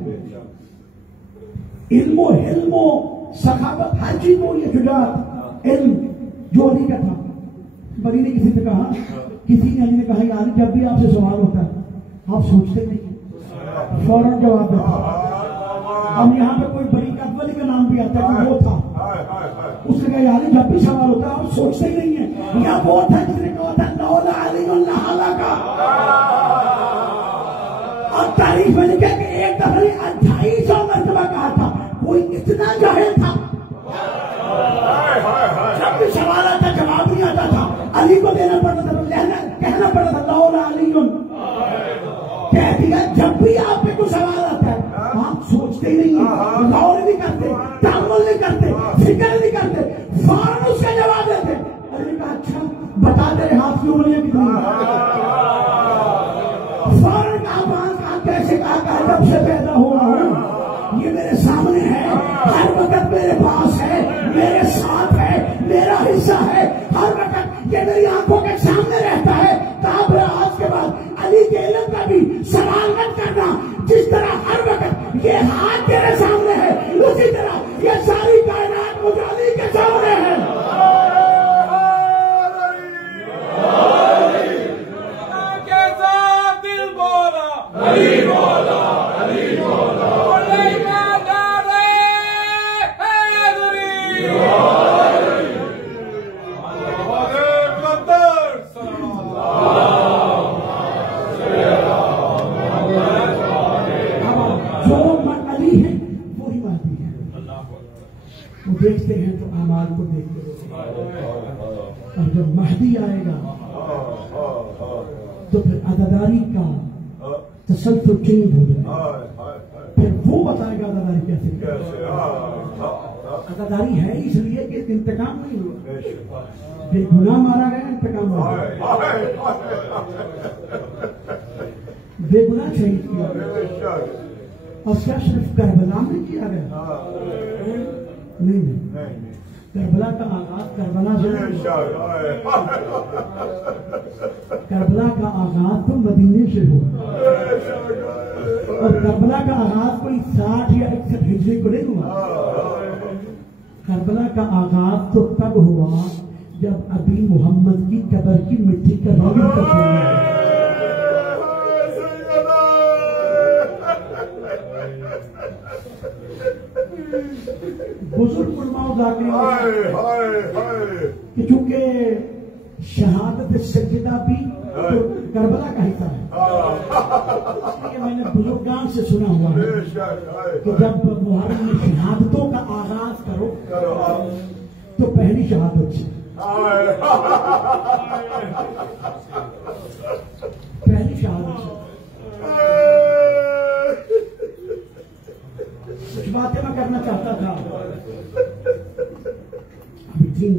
علم و حلم و سخاوت ہر چیز وہی ہے، شجاعت علم جو علی کا تھا۔ بلی نے کسی سے کہا، کسی نے علی نے کہا یا علی جب بھی آپ سے سوال ہوتا ہے آپ سوچتے نہیں، فوراً جواب دیتا۔ اب یہاں پہ کوئی بڑی ولی کا نام بھی آتا ہے کہ وہ تھا، اس نے کہا یا علی جب بھی سوال ہوتا ہے آپ سوچتے ہی نہیں ہیں، یا وہ تھا جس نے کہا تھا لولا علی اللہ کا، اور تاریخ میں لکھا کہ ایک دفعہ 2800 مرتبہ کہا تھا، کوئی اتنا جاہل تھا جب بھی سوال آتا جواب نہیں آتا تھا، علی کو دینا پڑتا تھا، کہنا پڑتا تھا لولا علی، کہہ دیا جب بھی آپ پہ کوئی سوال آتا ہے آپ سوچتے ہی نہیں ہیں، غور نہیں کرتے، تأمل نہیں کرتے، فکر نہیں کرتے، فوراً اس کا جواب دیتے۔ علی نے کہا اچھا بتا تیرے ہاتھ کی انگلیاں کتنی ہیں؟ فوراً کہا کیسے کہا جب سے پیدا ہو رہا ہوں یہ میرے سامنے ہے، ہر وقت میرے پاس ہے، میرے ساتھ ہے، میرا حصہ ہے، ہر وقت یہ میری آنکھوں کے سامنے رہتا ہے۔ کہا آج کے بعد علی کے علم کا بھی سوال مت کرنا، جس طرح ہر وقت یہ ہاتھ تیرے سامنے ہے اسی طرح یہ ساری کائنات مجھے علی کے سامنے ہے۔ دیکھتے ہیں تو اعمال کو دیکھتے ہیں، اور جب مہدی آئے گا تو پھر عدداری کا تسلسل چینج ہو جائے گا، پھر وہ بتائے گا عدداری کیسے۔ عدداری ہے اس لیے کہ انتقام نہیں ہوا، بے گناہ مارا گیا انتقام ہوا، بے گناہ شہید کیا گیا، اور کیا صرف کربلا میں کیا گیا؟ نہیں، کربلا کا آغاز کربلا سے، کربلا کا آغاز تو مدینے سے ہوا، اور کربلا کا آغاز کوئی 60 یا 61 ہجری کو نہیں ہوا، کربلا کا آغاز تو تب ہوا جب ابی محمد کی قبر کی مٹی کا رنگ بزرگ علماء ذاکرین ہائے ہائے ہائے کہ چونکہ شہادت سجدہ بھی کربلا کا حصہ ہے، اس لیے میں نے بزرگان سے سنا ہوا ہے بے شک ہائے کہ جب محرم میں شہادتوں کا آغاز کرو تو پہلی شہادت سے پہلی شہادت سے کچھ باتیں میں کرنا چاہتا تھا ابھی دن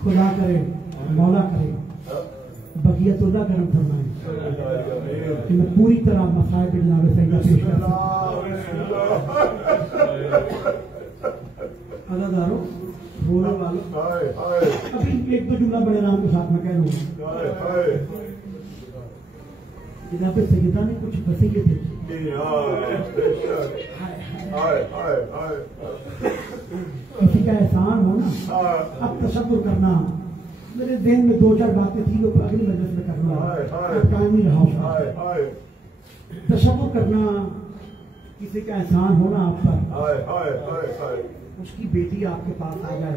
خدا کرے مولا کرے بقیت اللہ کرم فرمائے کہ میں پوری طرح مصائب جناب سیدہ پیش کر سکتا عزاداروں رونے والوں ابھی ایک دو جملہ بڑے نام کے ساتھ میں کہہ لوں جناب سیدہ نے کچھ وصیتیں تھی کسی کا احسان ہونا اب تصور کرنا میرے ذہن میں دو چار باتیں تھی وہ اگلی مجلس میں کرنا ٹائم نہیں رہا تصور کرنا کسی کا احسان ہونا آپ پر اس کی بیٹی آپ کے پاس آ جائے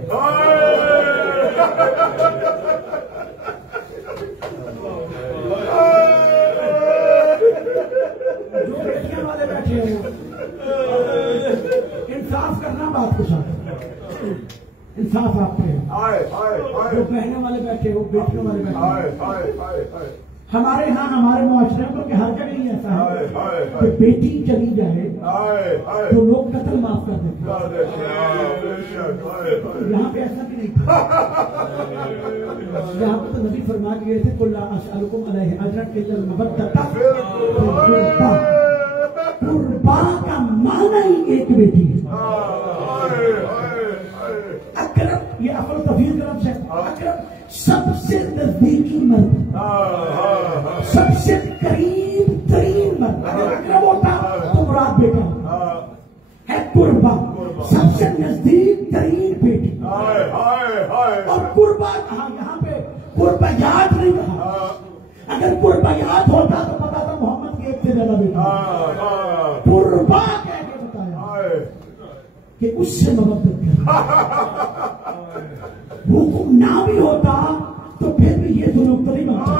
جو بیٹیاں والے بیٹھے ہیں انصاف کرنا بات کے ساتھ انصاف آپ پہ جو بہنوں والے بیٹھے ہو بیٹیوں والے بیٹھے ہمارے ہاں ہمارے معاشرے میں کہ ہر جگہ ہی ایسا ہے کہ بیٹی چلی جائے تو لوگ قتل معاف کر دیتے یہاں پہ ایسا بھی نہیں تھا یہاں پہ تو نبی فرما کے گئے تھے قُلْ لَا أَسْأَلُكُمْ عَلَيْهِ أَجْرًا إِلَّا الْمَوَدَّةَ قربا کا معنی ہی ایک بیٹی ہے اقرب یہ اقل تفیر کا لفظ ہے اقرب سب سے نزدیکی مرد سب سے قریب ترین مرد اگر اقرب ہوتا تو مراد بیٹا ہے قربا سب سے نزدیک ترین بیٹی اور قربا کہا یہاں پہ قربیات نہیں کہا اگر قربیات ہوتا تو پتا تھا محمد کی ایک سے زیادہ بیٹی قربا کہہ کے بتایا کہ اس سے مبدت کرنا حکم نہ بھی ہوتا تو پھر بھی یہ تو نقطہ نہیں بنتا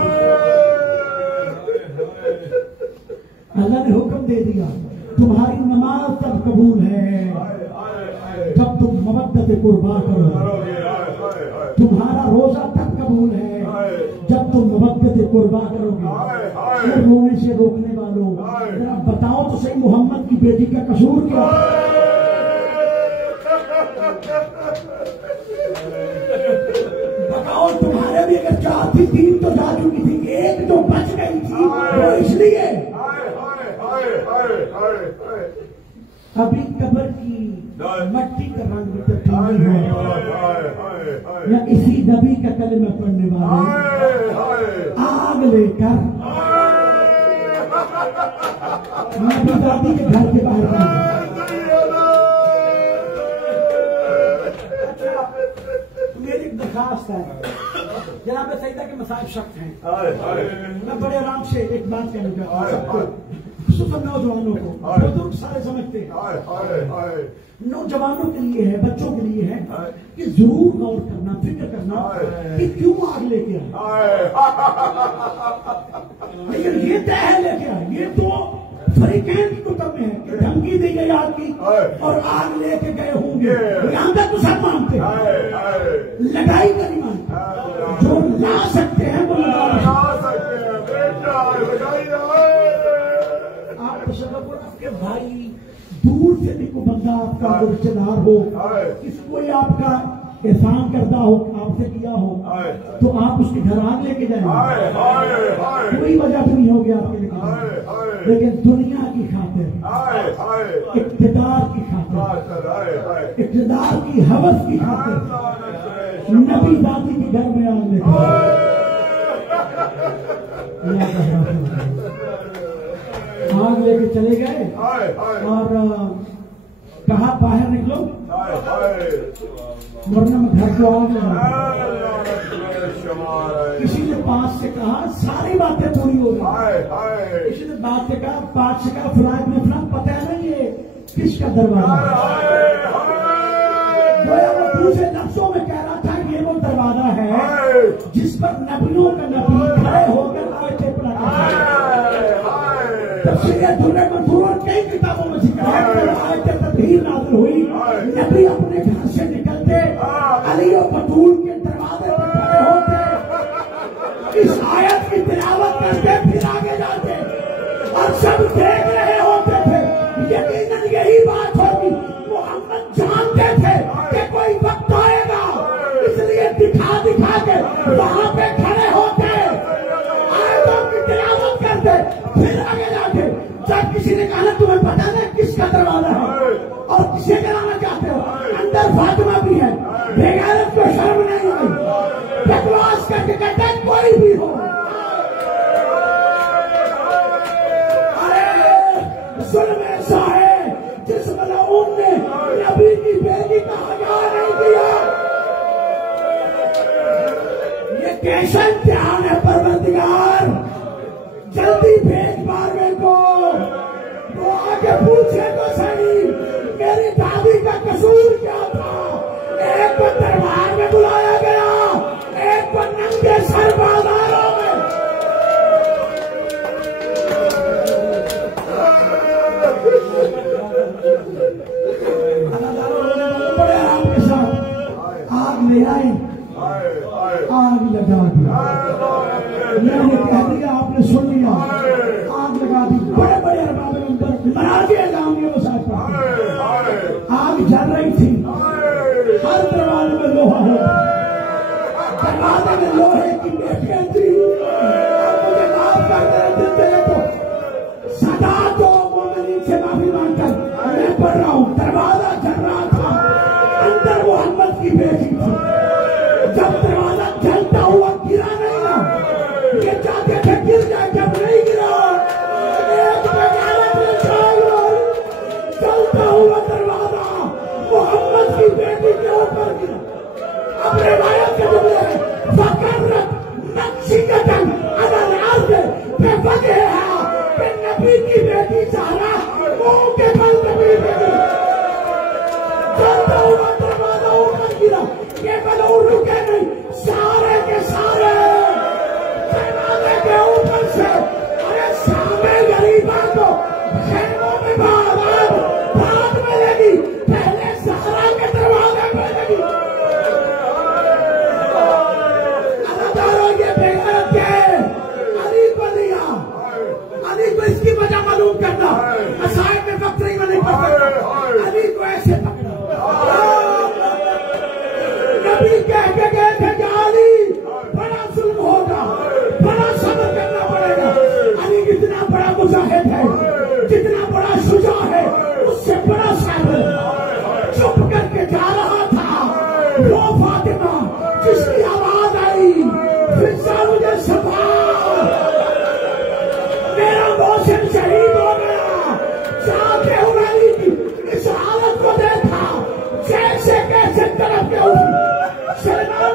اللہ نے حکم دے دیا تمہاری نماز تب قبول ہے جب تم مبدت قربا کرو تمہارا روزہ تب قبول ہے جب تم مبدت قربا کرو گے رونے سے روکنے والوں ذرا بتاؤ تو صحیح محمد کی بیٹی کا قصور کیا بتاؤ تمہارے بھی اگر 4 تھی 3 تو جا چکی تھی ایک جو بچ گئی تھی وہ اس لیے ابھی قبر کی مٹی کا رنگ بھی تبدیل نہیں ہوا یا اسی نبی کا کلمہ پڑھنے والے آگ لے کر نبی دادی کے گھر کے باہر میری درخواست ہے جناب سیدہ کے مسائل سخت ہیں میں بڑے آرام سے ایک بات کہنا چاہتا ہوں خصوصاً نوجوانوں کو بزرگ سارے سمجھتے ہیں نوجوانوں کے لیے ہے بچوں کے لیے ہے کہ ضرور غور کرنا فکر کرنا کہ کیوں آگ لے کے آئے لیکن یہ طے لے کے آئے یہ تو فریقین کی کتب میں ہے کہ دھمکی دی گئی آگ کی اور آگ لے کے گئے ہوں گے یہاں تک تو سب مانتے ہیں لڑائی کا نہیں مانتے جو لا سکتے ہیں وہ لگا سکتے ہیں آپ تصور آپ کے بھائی دور سے بھی کوئی بندہ آپ کا رشتہ دار ہو کس کوئی آپ کا احسان کردہ ہو آپ سے کیا ہو تو آپ اس کے گھر آگ لے کے جائیں کوئی وجہ تو نہیں ہوگی آپ کے لیے لیکن دنیا کی خاطر اقتدار کی خاطر اقتدار کی حوث کی خاطر نبی دادی کے گھر میں آگ لے آگ لے کے چلے گئے اور کہا باہر نکلو ورنہ میں گھر کو آگ لگا کسی نے پاس سے کہا ساری باتیں پوری ہو گئی کسی نے بات سے کہا فلاں ابن فلاں پتہ ہے نا یہ کس کا دروازہ ہے؟ گویا وہ دوسرے لفظوں میں کہہ رہا تھا کہ یہ وہ دروازہ ہے جس پر نبیوں کا نبی کھڑے ہو کر آیتیں پڑھاتا ہے۔ تفسیر درر منصور اور کئی کتابوں میں ذکر ہے کہ آیت تطہیر نازل ہوئی، نبی اپنے گھر سے نکلتے علی و بطول کے دروازے پر کھڑے ہوتے، اس آیت کی تلاوت کرتے، پھر آگے جاتے اور سب دیکھ رہے ہوتے تھے۔ یقیناً یہی بات ہوگی، محمد جانتے تھے کہ کوئی وقت آئے گا، اس لیے دکھا دکھا کے وہاں پہ کھڑے ہوتے، آیتوں کی تلاوت کرتے، پھر آگے جاتے۔ جب کسی نے کہا تمہیں پتا نہیں کس کا دروازہ ہے اور کسے کرانا چاہتے ہو، اندر فاطمہ بھی ہے، بے غیرت کو شرم نہیں آئی، بکواس کر کے کہتے ہیں کوئی بھی ہو۔ ظلم ایسا ہے جس ملعون نے نبی کی بیٹی کا حیا نہیں کیا۔ یہ کیسا امتحان ہے پروردگار، جلدی بھیج مارنے کو، وہ آگے پوچھے تو صحیح میری دادی کا قصور کیا تھا۔ ایک کو دربار میں بلایا گیا، ایک کو ننگے سر بازاروں میں۔ بڑے آرام کے ساتھ آگ لے آئی، آگ لگا دیا، میں نے کہہ دیا آپ نے سن لیا، آگ لگا دی۔ بڑے بڑے ارباب اندر منا دیا جاؤں گے وہ ساتھ، آگ جل رہی تھی، ہر دروازے میں لوہا ہوتا، دروازے میں لوہے کی بیٹھیں تھی۔ مجھے معاف کر دیتے ہیں تو صدا تو مومنین سے معافی مانگ کر میں پڑھ رہا ہوں۔ دروازہ جل رہا تھا، اندر محمد کی بیٹی تھی۔ جب دروازہ جلتا ہوا گرا نہیں نا، یہ چاہتے تھے گر جائے، جب نہیں گرا، ایک بغیرت نے جلتا ہوا دروازہ محمد کی بیٹی کے اوپر گرا۔ اب روایت کے جملے ہیں فَقَرَّتْ مَقْشِقَةً عَلَى الْأَرْضِ بِوَجْهِهَا، کہ نبی کی بیٹی زہرا منہ کے بل نبی بیٹی جلتا ہوا دروازہ اوپر گرا۔ یہ بلور رکے نہیں، سارے کے سارے دروازے کے اوپر سے، ارے سامنے غریباں کو خیموں میں بات ملے گی، پہلے زہرا کے دروازے پہ لگی۔ اللہ تعالیٰ یہ بے غیرت ہے، علی کو لیا، علی کو اس کی وجہ معلوم کرنا، مسائل میں وقت نہیں پڑ سکتا، علی کو ایسے پکڑا۔ نبی کہہ کے گئے تھے کہ علی بڑا ظلم ہوگا، بڑا صبر کرنا پڑے گا۔ علی جتنا بڑا مجاہد ہے، جتنا بڑا شجاع ہے، اس سے بڑا صابر چپ کر کے جا رہا تھا۔ وہ فاطمہ جس کی آواز آئی فضا مجھے صفا، میرا محسن شہید ہو گیا، جا کے علی کی اس حالت کو دیکھا، جیسے کیسے طرف کے اٹھی۔ سلمان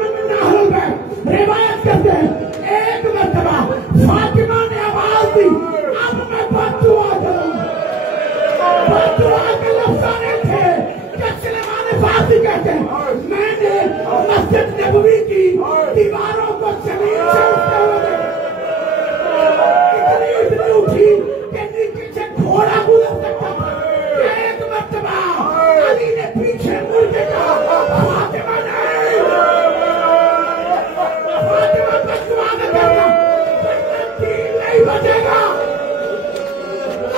بن اہل بیت روایت کرتے ہیں ایک مرتبہ فاطمہ نے آواز دی، اب میں بد دعا کروں۔ بد دعا کے لفظ آنے تھے کہ سلمان فارسی کہتے ہیں میں نے مسجد نبوی کی دیواروں کو زمین سے اٹھتے ہوئے اتنی اٹھی کہ نیچے سے گھوڑا گزر سکتا تھا۔ ایک مرتبہ علی نے پیچھے مڑ کے کہا فاطمہ نہیں، فاطمہ تک دعا نہ کرنا، دین نہیں بچے گا۔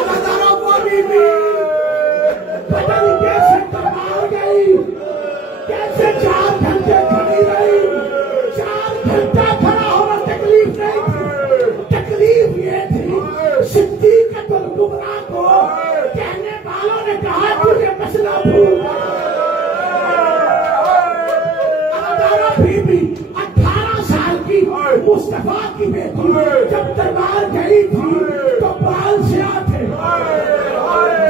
اللہ تعالیٰ کو بھی پتہ نہیں کیسے کمال گئی، کیسے 4 گھنٹے کھڑی رہی، 4 گھنٹہ کھڑا ہونا تکلیف نہیں تھی، تکلیف یہ تھی صدیقۃ الکبریٰ کو کہنے والوں نے کہا تجھے مسئلہ بھول گیا۔ بی بی 18 سال کی مصطفیٰ کی بیٹی جب دربار گئی تھی تو بال سیاہ تھے،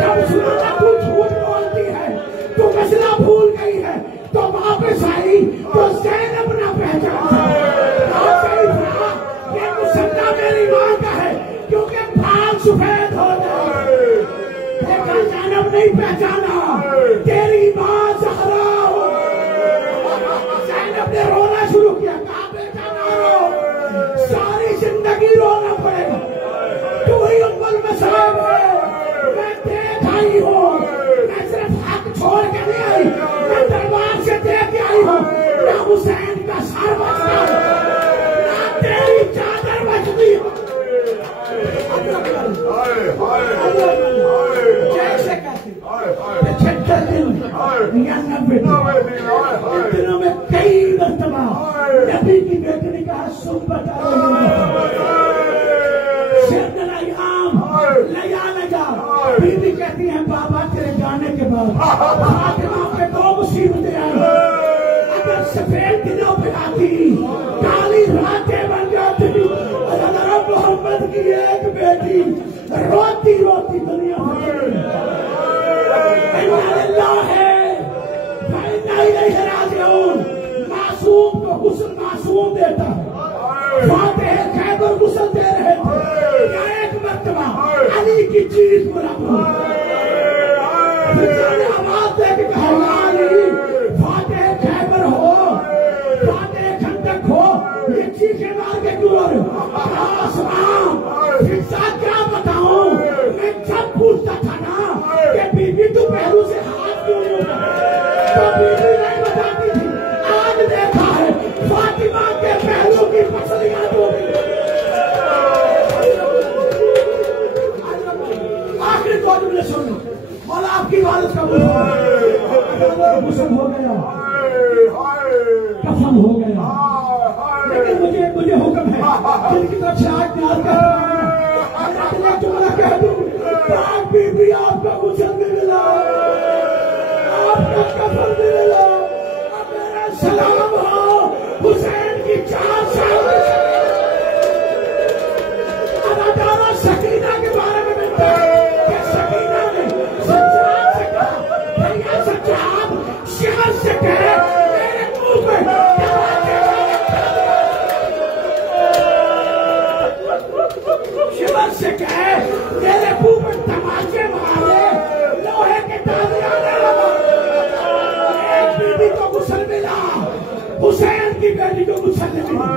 جب سنا تو جھوٹ بولتی ہے، تو مسئلہ بھول گئی ہے، تو واپس آئی تو زینب نہ پہچانا۔ یہ مسئلہ میری ماں کا ہے کیونکہ بال سفید ہو گئے۔ نہیں پہچانا، تیری ماں زہرا ہو۔ زینب نے رونا شروع کیا، کہا بیٹا نہ رو، ساری زندگی رونا پڑے گا، تو ہی ام المصائب ہے، میں دیکھ آئی ہوں، میں صرف حق چھوڑ کے نہیں آئی، میں دربار سے دے کے آئی ہوں، نہ حسین کا سر بچتا نہ تیری چادر بچتی۔ جیسے کہتے پچھتر دن یا 90 دن، ان دنوں میں کئی مرتبہ نبی کی بیٹی نے کہا صحبت بی بی کہتی ہیں بابا تیرے جانے کے بعد فاطمہ پہ 2 مصیبتیں آئی، اگر سفید دنوں پہ آتی کالی راتیں بن جاتی، حضرت محمد کی ایک بیٹی روتی روتی دنیا اللہ ہے، معصوم کو غسل معصوم دیتا ہے، فاتح خیبر غسل دے رہے تھے، یا ایک مرتبہ علی کی چیز برابر آواز دے کے کہا علی فاتح خیبر ہو، فاتح خندق ہو، یہ چیخیں مار کے کیوں آسمان فضا کیا بتاؤں، میں جب پوچھتا تھا نا کہ بی بی تو پہلو سے ہاتھ کیوں نہیں ہوتا، تو بی بی نہیں بتاتی تھی، آج دیکھا ہے فاطمہ کے پہلو کی پسلیاں ہو گئی۔ آخری کو جملے سنو، مولا آپ کی عبادت کا غسل ہو گیا، کفن ہو گیا، لیکن مجھے حکم ہے جن کی طرف سے آج نیاز کا میں جملہ کہہ دوں، پاک بی بی آپ کا غسل بھی ملا، آپ کا کفن بھی ملا، اب میرا سلام ہو حسین کی 4 سال اب ادارہ سکینہ کے بارے میں ملتا ہے کہ سکینہ نے سجاد سے کہا بھیا سجاد شمر سے کہے میرے منہ پہ شمر سے کہے میرے منہ پر تماچے مارے، لوہے کے تازیانے لگا، ایک بی بی کو غسل ملا، حسین کی بیٹی کو غسل ملا،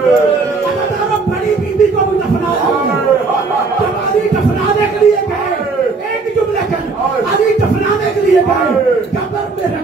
ادارہ بڑی بی بی کو بھی دفنایا، جب علی دفنانے کے لیے گئے ایک جملے کر علی دفنانے کے لیے گئے قبر میں